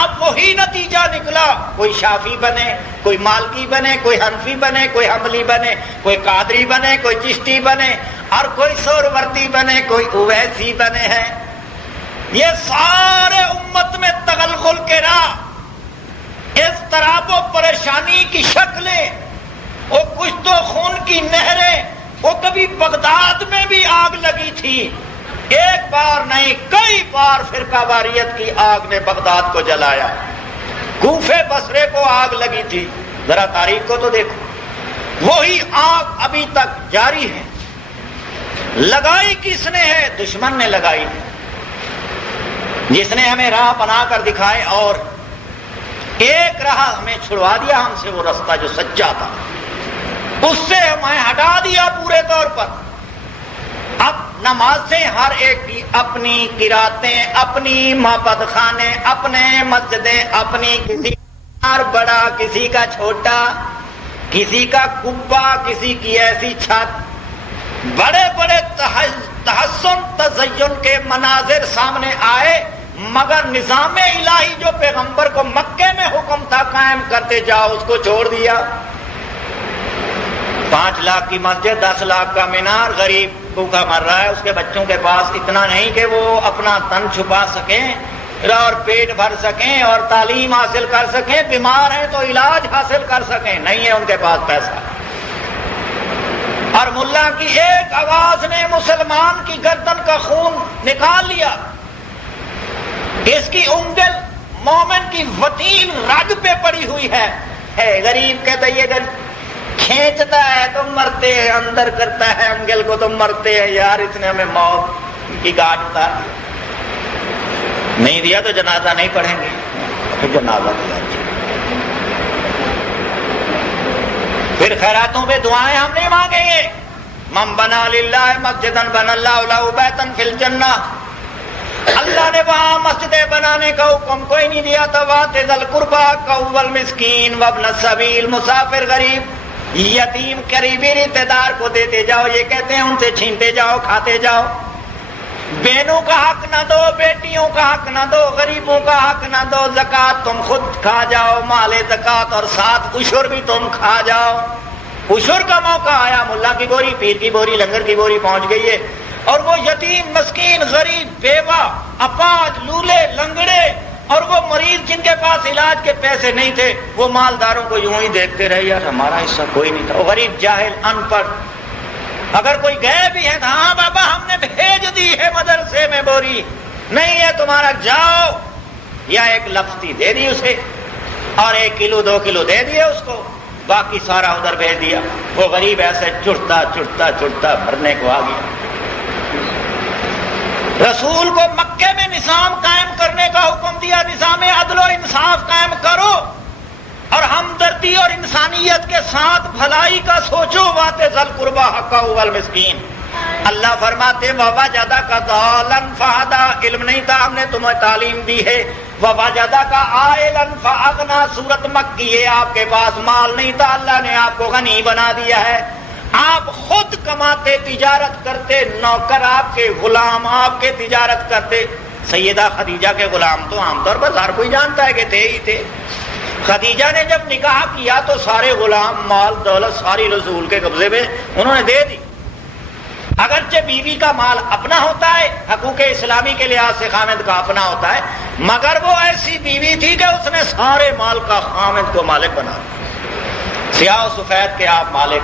اب وہی نتیجہ نکلا، کوئی شافعی بنے، کوئی مالکی بنے، کوئی حنفی بنے، کوئی حنبلی بنے، کوئی قادری بنے، کوئی چشتی بنے، اور کوئی سہروردی بنے، کوئی اویسی بنے ہیں۔ یہ سارے امت میں تغلغل کے راہ پریشانی کی شکلیں، وہ کچھ تو خون کی نہریں، وہ کبھی بغداد میں بھی آگ لگی تھی، ایک بار نہیں کئی بار فرقہ واریت کی آگ نے بغداد کو جلایا، کوفے بصرے کو آگ لگی تھی، ذرا تاریخ کو تو دیکھو، وہی آگ ابھی تک جاری ہے۔ لگائی کس نے ہے؟ دشمن نے لگائی ہے، جس نے ہمیں راہ بنا کر دکھائے اور ایک راہ ہمیں چھڑوا دیا ہم سے، وہ راستہ جو سچا تھا اس سے ہمیں ہٹا دیا پورے طور پر۔ اب نمازیں ہر ایک کی اپنی، قراتیں اپنی، معبد خانے اپنے، مسجدیں اپنی، کسی کا بڑا کسی کا چھوٹا، کسی کا کبا کسی کی ایسی چھت، بڑے بڑے تحسن تزین کے مناظر سامنے آئے، مگر نظام الہی جو پیغمبر کو مکے میں حکم تھا قائم کرتے جاؤ اس کو چھوڑ دیا۔ 5 لاکھ کی مسجد، 10 لاکھ کا مینار، غریب بھوکا مر رہا ہے، اس کے بچوں کے پاس اتنا نہیں کہ وہ اپنا تن چھپا سکیں اور پیٹ بھر سکیں اور تعلیم حاصل کر سکیں، بیمار ہیں تو علاج حاصل کر سکیں، نہیں ہے ان کے پاس پیسہ۔ اور ملا کی ایک آواز نے مسلمان کی گردن کا خون نکال لیا، اس کی انگل مومن کی وتین رگ پہ پڑی ہوئی ہے۔ غریب کہتا ہے یہ غریب کھینچتا ہے تو مرتے ہیں، اندر کرتا ہے انگل کو تو مرتے ہیں، یار اس نے ہمیں موت کی گاٹ اتار نہیں دیا تو جنازہ نہیں پڑھیں گے، پھر جنازہ دیا، پھر خیراتوں پہ دعائیں ہم نہیں مانگیں گے۔ من بنا للہ مسجدا بنى اللہ لہ بیتا فی الجنہ، اللہ نے وہاں مسجدیں بنانے کا حکم کوئی نہیں دیا تھا۔ وآت ذی القربى والمسکین وابن السبیل، مسافر غریب یتیم قریبی رشتے دار کو دیتے جاؤ، یہ کہتے ہیں ان سے چھینتے جاؤ کھاتے جاؤ۔ بہنوں کا حق نہ دو، بیٹیوں کا حق نہ دو، غریبوں کا حق نہ دو، زکوٰۃ تم خود کھا جاؤ، مال زکوٰۃ اور ساتھ عشر بھی تم کھا جاؤ۔ عشر کا موقع آیا، ملا کی بوری، پیر کی بوری، لنگر کی بوری پہنچ گئی ہے، اور وہ یتیم مسکین غریب بیوہ اپاہج لولے لنگڑے اور وہ مریض جن کے پاس علاج کے پیسے نہیں تھے، وہ مالداروں کو یوں ہی دیکھتے رہے، یار ہمارا حصہ کوئی نہیں تھا۔ وہ غریب جاہل ان پڑھ، اگر کوئی گئے بھی ہے تو ہاں بابا ہم نے بھیج دی ہے مدرسے میں بوری، نہیں ہے تمہارا جاؤ، یا ایک لفظی دے دی اسے اور 1 کلو 2 کلو دے دیے اس کو، باقی سارا ادھر بھیج دیا۔ وہ غریب ایسے چڑھتا چڑھتا چڑھتا مرنے کو آ گیا۔ رسول کو مکے میں نظام قائم کرنے کا حکم دیا، نظام عدل و انصاف قائم کرو اور ہمدردی اور انسانیت کے ساتھ بھلائی کا سوچو۔ وآت ذی القربى حقہ والمسکین، اللہ فرماتے ووجدک ضالا فہدی، علم نہیں تھا ہم نے تمہیں تعلیم دی ہے۔ ووجدک عائلا فاغنی، سورت مکی ہے، آپ کے پاس مال نہیں تھا، اللہ نے آپ کو غنی بنا دیا ہے، آپ خود کماتے تجارت کرتے، نوکر آپ کے، غلام آپ کے تجارت کرتے۔ سیدہ خدیجہ کے غلام تو عام طور پر ہر کوئی جانتا ہے کہ تھے ہی تھے۔ خدیجہ نے جب نکاح کیا تو سارے غلام، مال دولت ساری رسول کے قبضے میں انہوں نے دے دی۔ اگرچہ بیوی کا مال اپنا ہوتا ہے، حقوق اسلامی کے لحاظ سے خامد کا اپنا ہوتا ہے، مگر وہ ایسی بیوی تھی کہ اس نے سارے مال کا خامد کو مالک بنا دیا، سیاہ و سفید کے آپ مالک۔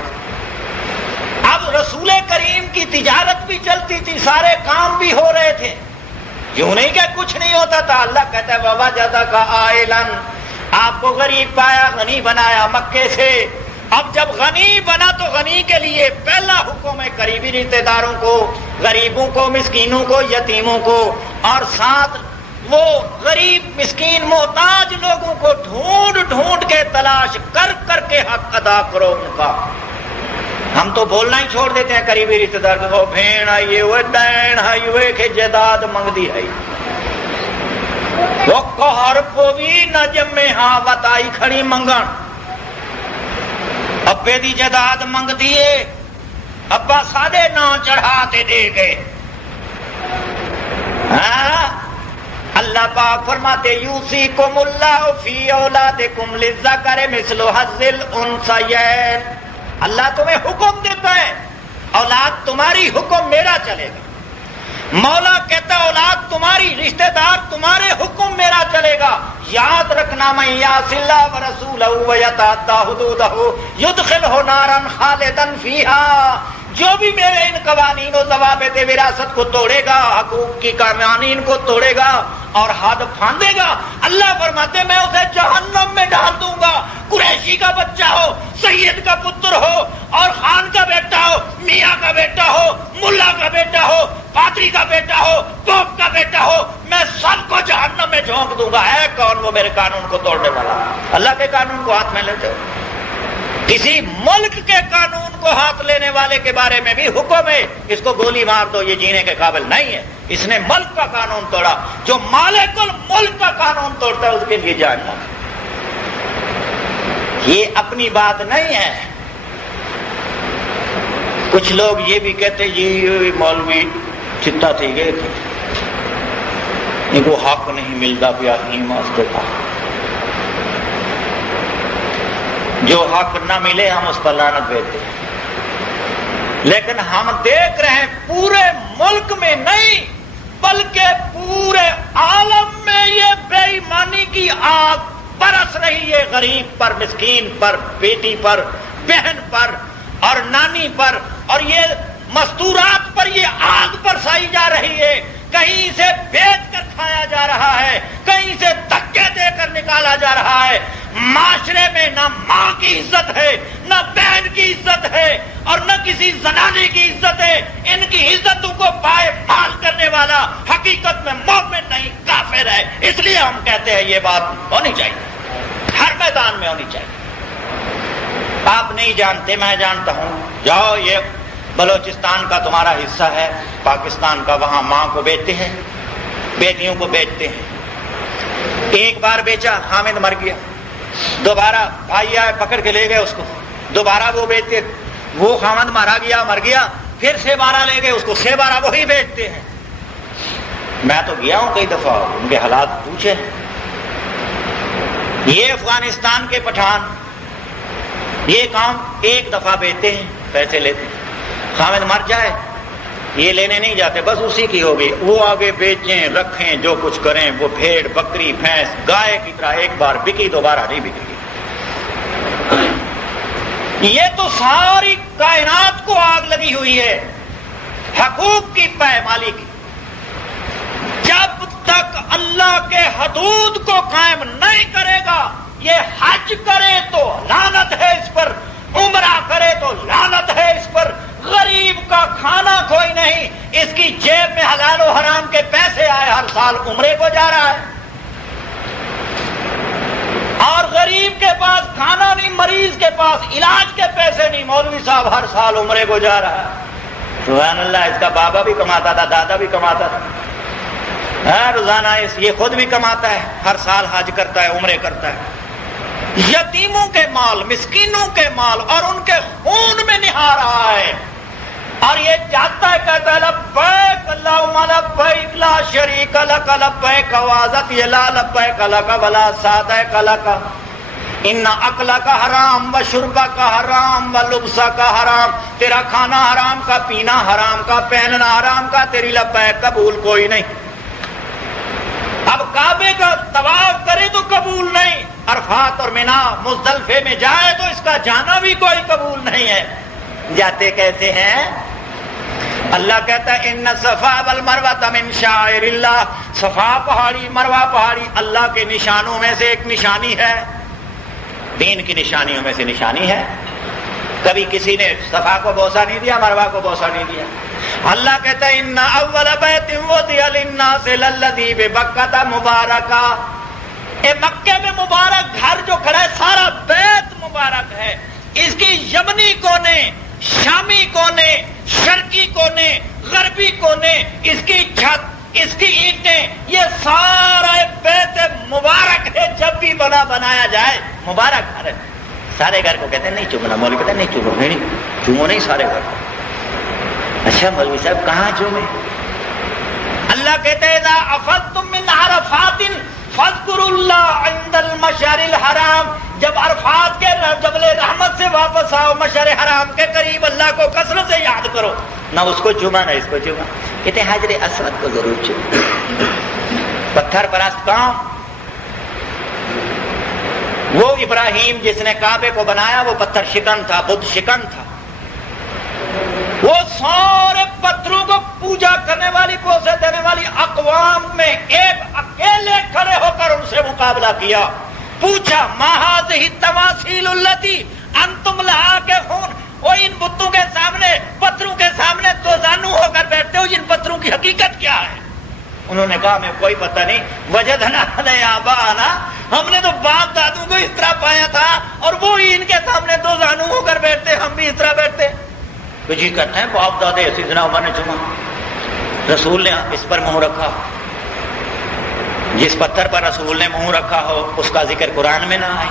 اب رسول کریم کی تجارت بھی چلتی تھی، سارے کام بھی ہو رہے تھے، یوں نہیں کہ کچھ نہیں ہوتا تھا۔ اللہ کہتا ہے ووجدک عائلا، آپ کو غریب پایا، غنی بنایا مکے سے۔ اب جب غنی بنا تو غنی کے لیے پہلا حکم ہے قریبی رشتے داروں کو، غریبوں کو، مسکینوں کو، یتیموں کو، اور ساتھ وہ غریب مسکین محتاج لوگوں کو ڈھونڈ ڈھونڈ کے تلاش کر کر کے حق ادا کرو ان کا۔ ہم تو بولنا ہی چھوڑ دیتے ہیں قریبی رشتے دار کو، بھین آئیے ہوئے دین آئی ہوئے کہ جداد منگ دی ہے، وہ کوہر پوی نہ جمے ہاں بتائی کھڑی منگن، ابے دی جداد منگ دیے، ابا 9.5 چڑھاتے دے گئے۔ اللہ پاک فرماتے یوصیکم اللہ فی اولادکم للذکر مثل حظ الانثیین، اللہ تمہیں حکم دیتا ہے اولاد تمہاری، حکم میرا چلے گا۔ مولا کہتا ہے اولاد تمہاری، رشتہ دار تمہارے، حکم میرا چلے گا۔ یاد رکھنا من یعص اللہ ورسولہ ویتعدی حدودہ یدخلہ نارا خالدا فیہا، جو بھی میرے ان قوانین و ضوابط وراثت کو توڑے گا، حقوق کی قوانین کو توڑے گا اور حد پھاندے گا، اللہ فرماتے میں اسے جہنم میں ڈال دوں گا۔ قریشی کا بچہ ہو، سید کا پتر ہو، اور خان کا بیٹا ہو، میاں کا بیٹا ہو، ملا کا بیٹا ہو، پادری کا بیٹا ہو، پوپ کا بیٹا ہو، میں سب کو جہنم میں جھونک دوں گا۔ ہے کون وہ میرے قانون کو توڑنے والا؟ اللہ کے قانون کو ہاتھ میں لیتے ہو؟ کسی ملک کے قانون کو ہاتھ لینے والے کے بارے میں بھی حکم ہے، اس کو گولی مار دو، یہ جینے کے قابل نہیں ہے، اس نے ملک کا قانون توڑا۔ جو مالک الملک کا قانون توڑتا ہے اس کے لیے جہنم۔ یہ اپنی بات نہیں ہے۔ کچھ لوگ یہ بھی کہتے یہ مولوی چتا تھی گئے تھے، ان کو حق نہیں ملتا پیا واسطے کا، جو حق نہ ملے ہم اس پر لعنت بھیجتے ہیں۔ لیکن ہم دیکھ رہے ہیں پورے ملک میں نہیں بلکہ پورے عالم میں یہ بے ایمانی کی آگ برس رہی ہے، غریب پر، مسکین پر، بیٹی پر، بہن پر اور نانی پر، اور یہ مستورات پر یہ آگ برسائی جا رہی ہے۔ کہیں اسے بیچ کر کھایا جا رہا ہے، کہیں اسے دھکے دے کر نکالا جا رہا ہے۔ معاشرے میں نہ ماں کی عزت ہے، نہ بہن کی عزت ہے، اور نہ کسی زنانے کی عزت ہے۔ ان کی عزتوں کو پائے مال کرنے والا حقیقت میں مومن نہیں، کافر ہے۔ اس لیے ہم کہتے ہیں یہ بات ہونی چاہیے، ہر میدان میں ہونی چاہیے۔ آپ نہیں جانتے، میں جانتا ہوں، جاؤ یہ بلوچستان کا تمہارا حصہ ہے، پاکستان کا، وہاں ماں کو بیچتے ہیں، بیٹیوں کو بیچتے ہیں۔ ایک بار بیچا، حامد مر گیا، دوبارہ بھائی آئے پکڑ کے لے گئے اس کو، دوبارہ وہ بیچتے، وہ حامد مر گیا، پھر سے بارہ لے گئے اس کو، سے بارہ وہی بیچتے ہیں۔ میں تو گیا ہوں کئی دفعہ، ان کے حالات پوچھے۔ یہ افغانستان کے پٹھان یہ کام ایک دفعہ بیچتے ہیں، پیسے لیتے ہیں، حامد مر جائے یہ لینے نہیں جاتے، بس اسی کی ہوگی، وہ آگے بیچیں، رکھیں، جو کچھ کریں، وہ بھیڑ، بکری، بھینس، گائے کی طرح ایک بار بکی، دوبارہ نہیں بکے گی۔ یہ تو ساری کائنات کو آگ لگی ہوئی ہے حقوق کی پائمالی کی۔ جب تک اللہ کے حدود کو قائم نہیں کرے گا، یہ حج کرے تو لعنت ہے اس پر، عمرہ کرے تو لعنت ہے اس پر۔ غریب کا کھانا کوئی نہیں، اس کی جیب میں حلال و حرام کے پیسے آئے، ہر سال عمرے کو جا رہا ہے، اور غریب کے پاس کھانا نہیں، مریض کے پاس علاج کے پیسے نہیں، مولوی صاحب ہر سال عمرے کو جا رہا ہے۔ سبحان اللہ، اس کا بابا بھی کماتا تھا، دادا بھی کماتا تھا، روزانہ یہ خود بھی کماتا ہے، ہر سال حج کرتا ہے، عمرے کرتا ہے۔ یتیموں کے مال، مسکینوں کے مال اور ان کے خون میں نہا رہا ہے، اور یہ چاہتا ہے، کہتا ہے لبیک اللہم لبیک لا شریک لک لبیک وعزت لا لبیک لک ولا سعدیک لک ان اکلک حرام و شربک حرام و لبسک حرام، تیرا کھانا حرام کا، پینا حرام کا، پہننا حرام کا، تیری لبیک قبول کوئی نہیں۔ اب کعبے کا طواف کرے تو قبول نہیں، عرفات اور منا مزدلفے میں جائے تو اس کا جانا بھی کوئی قبول نہیں ہے۔ جاتے کیسے ہیں؟ اللہ کہتا ہے ان الصفا والمروہ من شعائر اللہ، صفا پہاڑی، مروہ پہاڑی اللہ کے نشانوں میں سے ایک نشانی ہے، دین کی نشانیوں میں سے نشانی ہے۔ کبھی کسی نے صفا کو بوسہ نہیں دیا، مروہ کو بوسہ نہیں دیا۔ اللہ کہتا ہے ان اول بیت وضع للناس للذی ببکۃ مبارکہ، اے مکے میں مبارک گھر جو کھڑا ہے سارا بیت مبارک ہے، اس کی یمنی کونے، شامی کونے، شرقی کونے، غربی کونے، اس کی چھت، اس کی اینٹیں، یہ سارا بیت مبارک ہے۔ جب بھی بنایا جائے مبارک گھر ہے۔ سارے گھر کو کہتے ہیں نہیں چومنا، مولوی کہتے ہیں نہیں چومو، نہیں چومو نہیں سارے گھر کو۔ اچھا مولوی صاحب کہاں چومے؟ اللہ کہتے ہیں اذا افضتم من عرفات فاذکروا اللہ عند المشعر الحرام، جب عرفات کے جبل رحمت سے واپس آؤ، مشعر حرام کے قریب اللہ کو کثرت سے یاد کرو، نہ اس کو چوما نہ اس کو چوما۔ کہتے ہیں حجر اسود کو ضرور چوما۔ پتھر پرست کام، وہ ابراہیم جس نے کعبے کو بنایا وہ پتھر شکن تھا، بت شکن تھا. وہ سارے پتھروں کو پوجا کرنے والی، پوسے دینے والی اقوام میں ایک اکیلے کھڑے ہو کر ان سے مقابلہ کیا. پوچھا ما هذه التماثيل التي انتم لها عاكفون، وہ ان بتوں کے سامنے، پتھروں کے سامنے دو زانو ہو کر بیٹھتے ہو، ان پتھروں کی حقیقت کیا ہے؟ انہوں نے کہا ہمیں کوئی پتہ نہیں. وجدنا آباءنا، ہم نے تو باپ دادوں کو اس طرح پایا تھا اور وہ ان کے سامنے دو زانو ہو کر بیٹھتے، ہم بھی اس طرح بیٹھتے. تو جی کہتے ہیں باپ دادے ایسی طرح عمر نے چما، رسول نے اس پر منہ رکھا. جس پتھر پر رسول نے منہ رکھا ہو اس کا ذکر قرآن میں نہ آئے.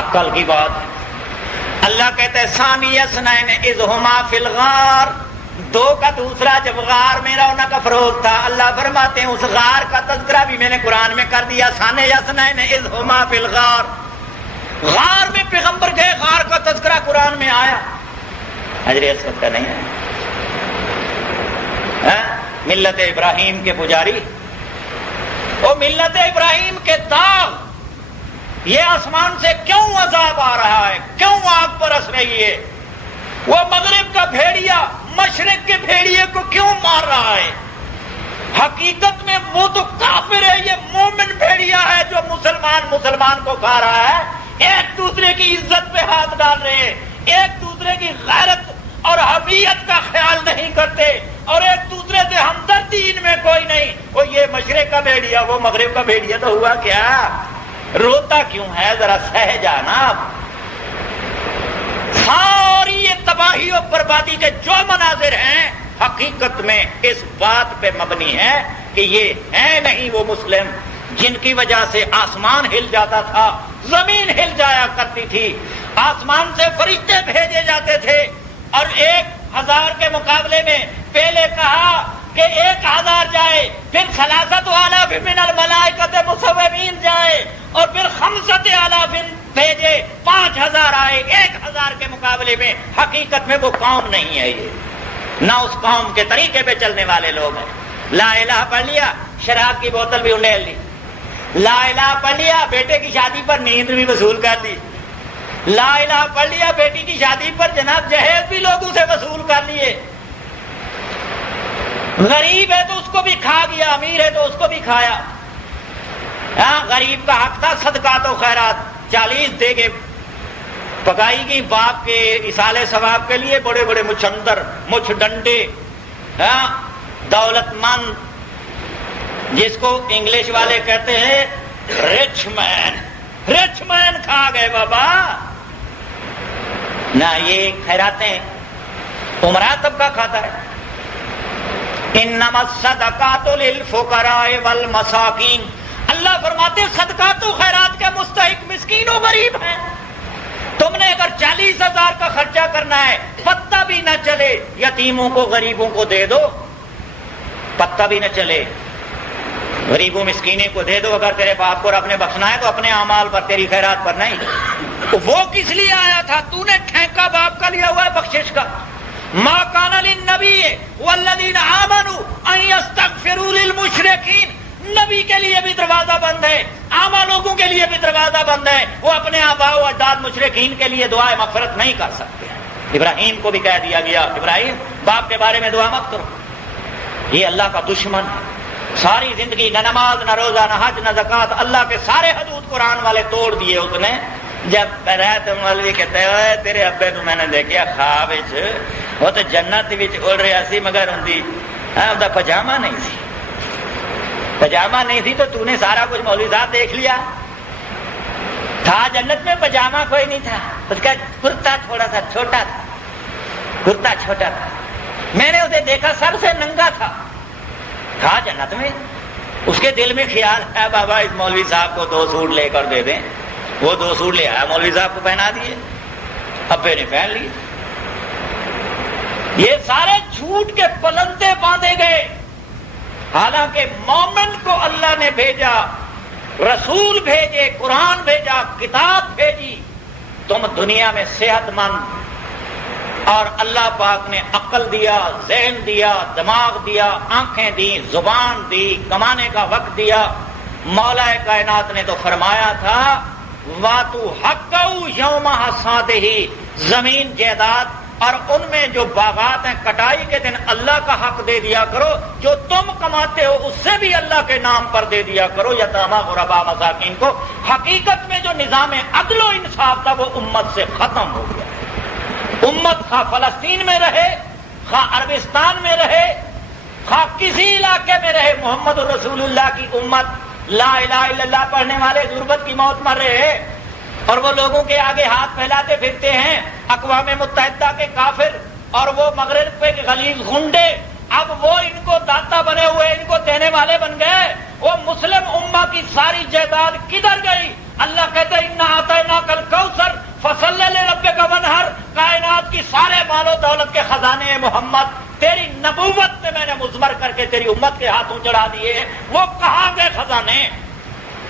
عقل کی بات ہے. اللہ کہتے ہیں ثانی اثنین اذ ہما فی الغار، دو کا دوسرا جب غار میں رونا کا فروغ تھا. اللہ فرماتے ہیں اس غار کا تذکرہ بھی میں نے قرآن میں کر دیا. ثانی اثنین اذ ہما فی الغار، غار میں پیغمبر گئے، غار کا تذکرہ قرآن میں آیا. حضرت اسود کا نہیں ہے. ملت ابراہیم کے پجاری، وہ ملت ابراہیم کے داغ، یہ آسمان سے کیوں عذاب آ رہا ہے، کیوں آگ برس رہی ہے؟ وہ مغرب کا بھیڑیا مشرق کے بھیڑیے کو کیوں مار رہا ہے؟ حقیقت میں وہ تو کافر ہے، یہ مومن بھیڑیا ہے جو مسلمان کو کھا رہا ہے. ایک دوسرے کی عزت پہ ہاتھ ڈال رہے ہیں، ایک دوسرے کی غیرت اور حمیت کا خیال نہیں کرتے، اور ایک دوسرے سے ہمدردی ان میں کوئی نہیں. وہ یہ مشرق کا بھیڑیا، وہ مغرب کا بھیڑیا، تو ہوا کیا؟ روتا کیوں ہے؟ ذرا سہ جانا. ساری یہ تباہی اور بربادی کے جو مناظر ہیں حقیقت میں اس بات پہ مبنی ہے کہ یہ ہے نہیں وہ مسلم جن کی وجہ سے آسمان ہل جاتا تھا، زمین ہل جایا کرتی تھی، آسمان سے فرشتے بھیجے جاتے تھے، اور 1000 کے مقابلے میں پہلے کہا کہ 1000 جائے، پھر 3,000 من الملائکۃ مصومین جائے، اور پھر 5,000 بھیجے، 5,000 آئے 1000 کے مقابلے میں. حقیقت میں وہ قوم نہیں ہے، یہ نہ اس قوم کے طریقے پہ چلنے والے لوگ ہیں. لا الہ پڑھ لیا، شراب کی بوتل بھی انڈیل لی. لا الہ پڑھ لیا، بیٹے کی شادی پر نیند بھی وصول کر لی. لا الہ پڑھ لیا، بیٹی کی شادی پر جناب جہیز بھی لوگوں سے وصول کر لیے. غریب ہے تو اس کو بھی کھا گیا، امیر ہے تو اس کو بھی کھایا. ہاں غریب کا حق تھا صدقات و خیرات، 40 دے کے پکائی گئی باپ کے اصال ثواب کے لیے. بڑے بڑے مچھندر، مچھ ڈنڈے، ہاں دولت مند، جس کو انگلش والے کہتے ہیں رچ مین کھا گئے بابا. نہ یہ خیراتیں عمرہ طبقہ کھاتا ہے. انما الصدقات للفقراء والمساکین، اللہ فرماتے صدقات و خیرات کے مستحق مسکین و غریب ہیں. تم نے اگر 40,000 کا خرچہ کرنا ہے، پتہ بھی نہ چلے، یتیموں کو غریبوں کو دے دو، پتہ بھی نہ چلے، غریبوں مسکینے کو دے دو. اگر تیرے باپ کو رب نے بخشنا ہے تو اپنے اعمال پر، تیری خیرات پر نہیں. وہ کس لیے آیا تھا؟ تو نے ٹھیکہ باپ کا لیا ہوا ہے بخشش کا. ما کان للنبی والذین آمنوا ان یستغفروا للمشرکین، نبی کے لیے بھی دروازہ بند ہے، عام لوگوں کے لیے بھی دروازہ بند ہے. وہ اپنے آباء و اجداد مشرکین کے لیے دعائے مغفرت نہیں کر سکتے. ابراہیم کو بھی کہہ دیا گیا ابراہیم باپ کے بارے میں دعا مت کرو، یہ اللہ کا دشمن ہے. ساری زندگی نہ نماز، نہ روزہ، نہ حج، نہ زکات، اللہ کے سارے حدود قرآن والے توڑ دیے اس نے. جب رات مولوی کہتے ہوئے تیرے ابے کو میں نے دیکھا خواب، وہ تو جنت وچ اڑ رہا سی، مگر ان پجامہ نہیں سی. پجامہ نہیں تھی تو نے سارا کچھ مولوی صاحب دیکھ لیا. تھا جنت میں پجامہ کوئی نہیں تھا، اس کا کرتا تھوڑا سا چھوٹا تھا، کرتا چھوٹا تھا. میں نے اسے دیکھا سب سے ننگا تھا جنت میں. اس کے دل میں خیال ہے بابا اس مولوی صاحب کو 2 سوٹ لے کر دے دیں. وہ 2 سوٹ لے آیا، مولوی صاحب کو پہنا دیے، ابے نے پہن لیے. یہ سارے جھوٹ کے پلندے باندھے گئے. حالانکہ مومن کو اللہ نے بھیجا، رسول بھیجے، قرآن بھیجا، کتاب بھیجی. تم دنیا میں صحت مند، اور اللہ پاک نے عقل دیا، ذہن دیا، دماغ دیا، آنکھیں دی، زبان دی، کمانے کا وقت دیا. مولا کائنات نے تو فرمایا تھا واتو حقو یوم حصادہ، زمین جائیداد اور ان میں جو باغات ہیں کٹائی کے دن اللہ کا حق دے دیا کرو، جو تم کماتے ہو اس سے بھی اللہ کے نام پر دے دیا کرو، یتامیٰ غرباء مساکین کو۔ حقیقت میں جو نظام عدل و انصاف تھا وہ امت سے ختم ہو گیا۔ امت خواہ فلسطین میں رہے، خواہ عربستان میں رہے، خواہ کسی علاقے میں رہے، محمد رسول اللہ کی امت لا الہ الا اللہ پڑھنے والے غربت کی موت مر رہے ہیں، اور وہ لوگوں کے آگے ہاتھ پھیلاتے پھرتے ہیں اقوام متحدہ کے کافر اور وہ مغرب پہ غلیظ غنڈے، اب وہ ان کو داتا بنے ہوئے، ان کو دینے والے بن گئے۔ وہ مسلم امہ کی ساری جائیداد کدھر گئی؟ اللہ کہتے ہیں انا اعطیناک الکوثر فصلی لربک وانحر، کائنات کی سارے مال و دولت کے خزانے محمد تیری نبوت سے میں نے مضمر کر کے تیری امت کے ہاتھوں چڑھا دیے۔ وہ کہاں گئے خزانے؟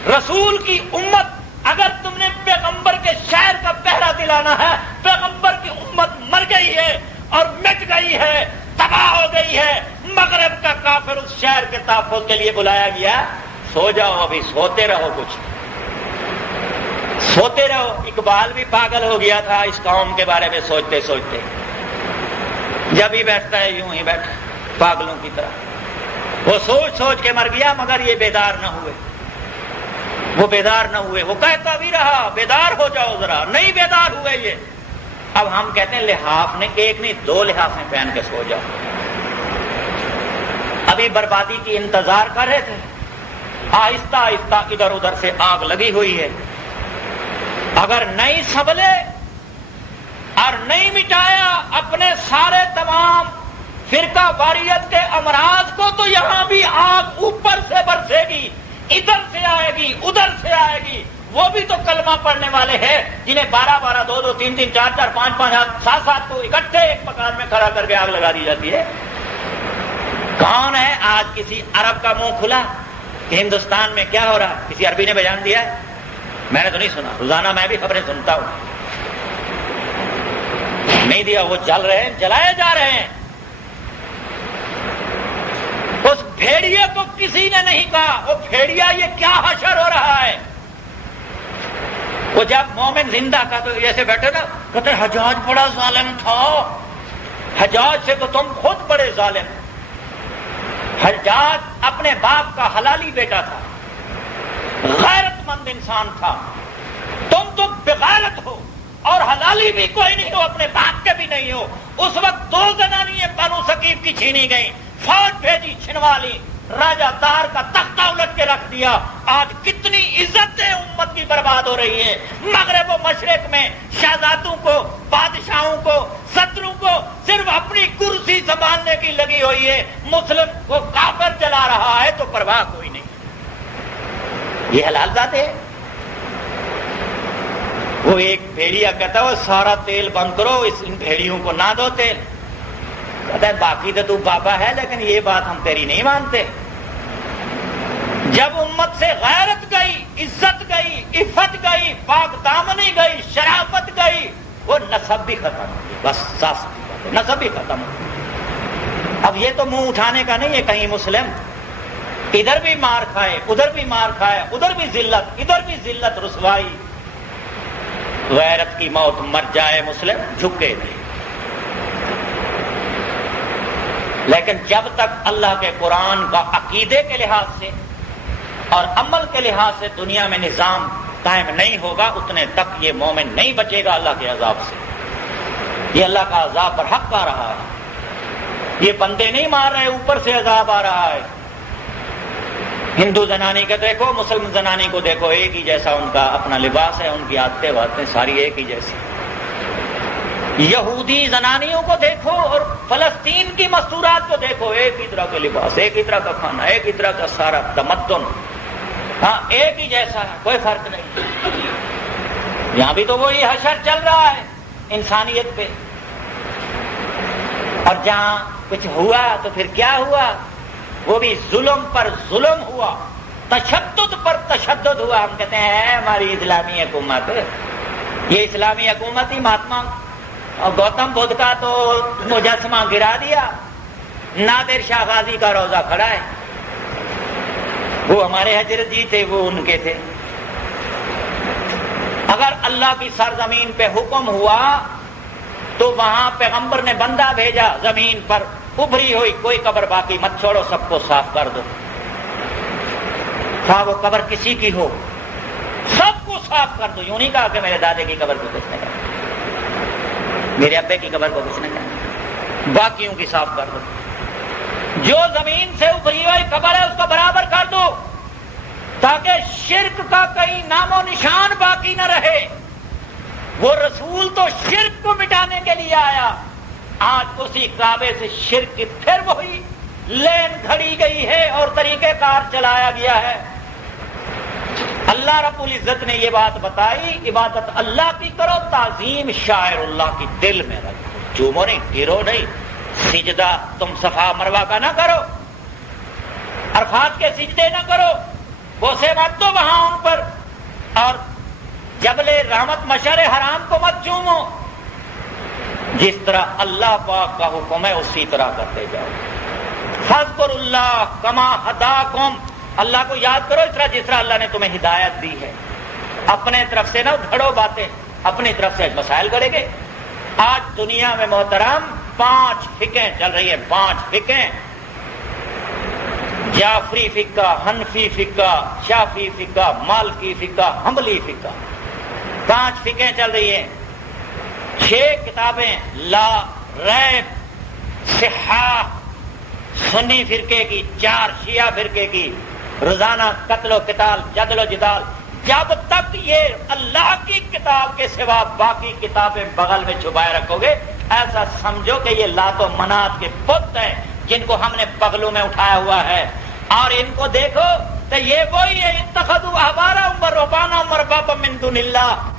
رسول کی امت، اگر تم نے پیغمبر کے شہر کا پہرا دلانا ہے، پیغمبر کی امت مر گئی ہے اور مٹ گئی ہے، تباہ ہو گئی ہے، مغرب کا کافر اس شہر کے تحفظ کے لیے بلایا گیا۔ سو جاؤ، ابھی سوتے رہو، کچھ سوتے رہو۔ اقبال بھی پاگل ہو گیا تھا اس قوم کے بارے میں سوچتے سوچتے، جب ہی بیٹھتا ہے یوں ہی بیٹھا پاگلوں کی طرح، وہ سوچ سوچ کے مر گیا، مگر یہ بیدار نہ ہوئے، وہ بیدار نہ ہوئے۔ وہ کہتا بھی رہا بیدار ہو جاؤ ذرا، نہیں بیدار ہوئے یہ۔ اب ہم کہتے ہیں لحاف نے ایک نہیں 2 لحافیں پہن کے سو جاؤ۔ ابھی بربادی کی انتظار کر رہے تھے، آہستہ آہستہ ادھر ادھر سے آگ لگی ہوئی ہے۔ اگر نہیں سنبھلے اور نہیں مٹایا اپنے سارے تمام فرقہ واریت کے امراض کو، تو یہاں بھی آگ اوپر سے برسے گی، ادھر سے آئے گی، ادھر سے آئے گی۔ وہ بھی تو کلمہ پڑھنے والے ہیں جنہیں 12 2 3 4 4 5 5 7 7 کو اکٹھے ایک مکان میں کھڑا کر کے آگ لگا دی جاتی ہے۔ کون ہے آج کسی عرب کا منہ کھلا کہ ہندوستان میں کیا ہو رہا ہے؟ کسی عربی نے بیان دیا ہے؟ میں نے تو نہیں سنا، روزانہ میں بھی خبریں سنتا ہوں، نہیں دیا۔ وہ جل رہے ہیں، جلائے جا رہے ہیں۔ اس بھیڑیے کو کسی نے نہیں کہا وہ بھیڑیا یہ کیا حشر ہو رہا ہے۔ وہ جب مومن زندہ کا تو ایسے بیٹھے نا، کہتے حجاج بڑا ظالم تھا، حجاج سے تو تم خود بڑے ظالم۔ حجاج اپنے باپ کا حلالی بیٹا تھا، غیرت مند انسان تھا، تم تو بغیرت ہو اور حلالی بھی کوئی نہیں ہو، اپنے باپ کے بھی نہیں ہو۔ اس وقت 2 زنانیاں بنو ثقیف کی چھینی گئیں، فوج بھیجی، چھنوا لی، راجہ دار کا تختہ الٹ کے رکھ دیا۔ آج کتنی عزتیں امت کی برباد ہو رہی ہے۔ مغرب و مشرق میں شہزادوں کو، بادشاہوں کو، صدروں کو صرف اپنی کرسی سنبھالنے کی لگی ہوئی ہے، مسلم کو کافر جلا رہا ہے تو پرواہ کوئی نہیں۔ یہ حلال ذات ہے۔ وہ ایک بھیڑیا کہتا ہے وہ سارا تیل بند کرو، ان بھیڑیوں کو نہ دو تیل۔ کہتا ہے باقی تو بابا ہے لیکن یہ بات ہم تیری نہیں مانتے۔ جب امت سے غیرت گئی، عزت گئی، عفت گئی، پاک دامنی گئی، شرافت گئی، وہ نسب بھی ختم ہو گئی۔ بس صاف نسب بھی ختم ہو گئی۔ اب یہ تو منہ اٹھانے کا نہیں ہے کہیں مسلم ادھر بھی مار کھائے، ادھر بھی مار کھائے، ادھر بھی ذلت، ادھر بھی ذلت رسوائی، غیرت کی موت مر جائے مسلم جھکے نہیں۔ لیکن جب تک اللہ کے قرآن کا عقیدے کے لحاظ سے اور عمل کے لحاظ سے دنیا میں نظام قائم نہیں ہوگا، اتنے تک یہ مومن نہیں بچے گا اللہ کے عذاب سے۔ یہ اللہ کا عذاب پر حق آ رہا ہے، یہ بندے نہیں مار رہے، اوپر سے عذاب آ رہا ہے۔ ہندو زنانی کا دیکھو، مسلم زنانی کو دیکھو، ایک ہی جیسا ان کا اپنا لباس ہے، ان کی عادتیں باتیں ساری ایک ہی جیسی۔ یہودی زنانیوں کو دیکھو اور فلسطین کی مستورات کو دیکھو، ایک ہی طرح کے لباس، ایک ہی طرح کا کھانا، ایک ہی طرح کا سارا تمدن، ہاں ایک ہی جیسا ہے، کوئی فرق نہیں۔ یہاں بھی تو وہی حشر چل رہا ہے انسانیت پہ، اور جہاں کچھ ہوا تو پھر کیا ہوا؟ وہ بھی ظلم پر ظلم ہوا، تشدد پر تشدد ہوا۔ ہم کہتے ہیں ہماری اسلامی حکومت، یہ اسلامی حکومت ہی مہاتما اور گوتم بدھ کا تو مجسمہ گرا دیا، نادر شاہ غازی کا روزہ کھڑا ہے۔ وہ ہمارے حضرت جی تھے، وہ ان کے تھے۔ اگر اللہ کی سرزمین پہ حکم ہوا تو وہاں پیغمبر نے بندہ بھیجا، زمین پر ابھری ہوئی کوئی قبر باقی مت چھوڑو، سب کو صاف کر دو، خواہ وہ قبر کسی کی ہو، سب کو صاف کر دو۔ یوں نہیں کہا کہ میرے دادے کی قبر کو کس نے کہا، میرے ابے کی قبر کو کس نے کہا، باقیوں کی صاف کر دو۔ جو زمین سے ابھری ہوئی قبر ہے اس کو برابر کر دو تاکہ شرک کا کہیں نام و نشان باقی نہ رہے۔ وہ رسول تو شرک کو مٹانے کے لیے آیا، آج اسی کعبے سے شرک کی پھر وہی لین گھڑی گئی ہے اور طریقہ کار چلایا گیا ہے۔ اللہ رب العزت نے یہ بات بتائی، عبادت اللہ کی کرو، تعظیم شاعر اللہ کی دل میں رکھو، چومو نہیں، گرو نہیں، سجدہ تم صفا مروہ کا نہ کرو، عرفات کے سجدے نہ کرو، بوسے مت دو وہاں ان پر، اور جبل رحمت مشعر حرام کو مت چومو۔ جس طرح اللہ پاک کا حکم ہے اسی طرح کرتے جاؤ۔ فاذکروا اللہ کما ہداکم، اللہ کو یاد کرو اس طرح جس طرح اللہ نے تمہیں ہدایت دی ہے۔ اپنے طرف سے نہ گھڑو باتیں، اپنی طرف سے مسائل گڑے گے۔ آج دنیا میں محترم 5 فقہیں چل رہی ہیں، 5 فقہیں، جعفری فقہ، حنفی فقہ، شافعی فقہ، مالکی فقہ، حنبلی فقہ، 5 فقہیں چل رہی ہیں۔ 6 کتابیں، لا، ریب، صحاح، سنی فرقے کی، 4 شیعہ فرقے کی، روزانہ قتل و قتال، جدل و جدال۔ جب تک یہ اللہ کی کتاب کے سوا باقی کتابیں بغل میں چھپائے رکھو گے، ایسا سمجھو کہ یہ لات و منات کے بت ہیں جن کو ہم نے بغلوں میں اٹھایا ہوا ہے، اور ان کو دیکھو تو یہ وہی ہے، اتخذوا احبارهم ورهبانهم اربابا من دون اللہ،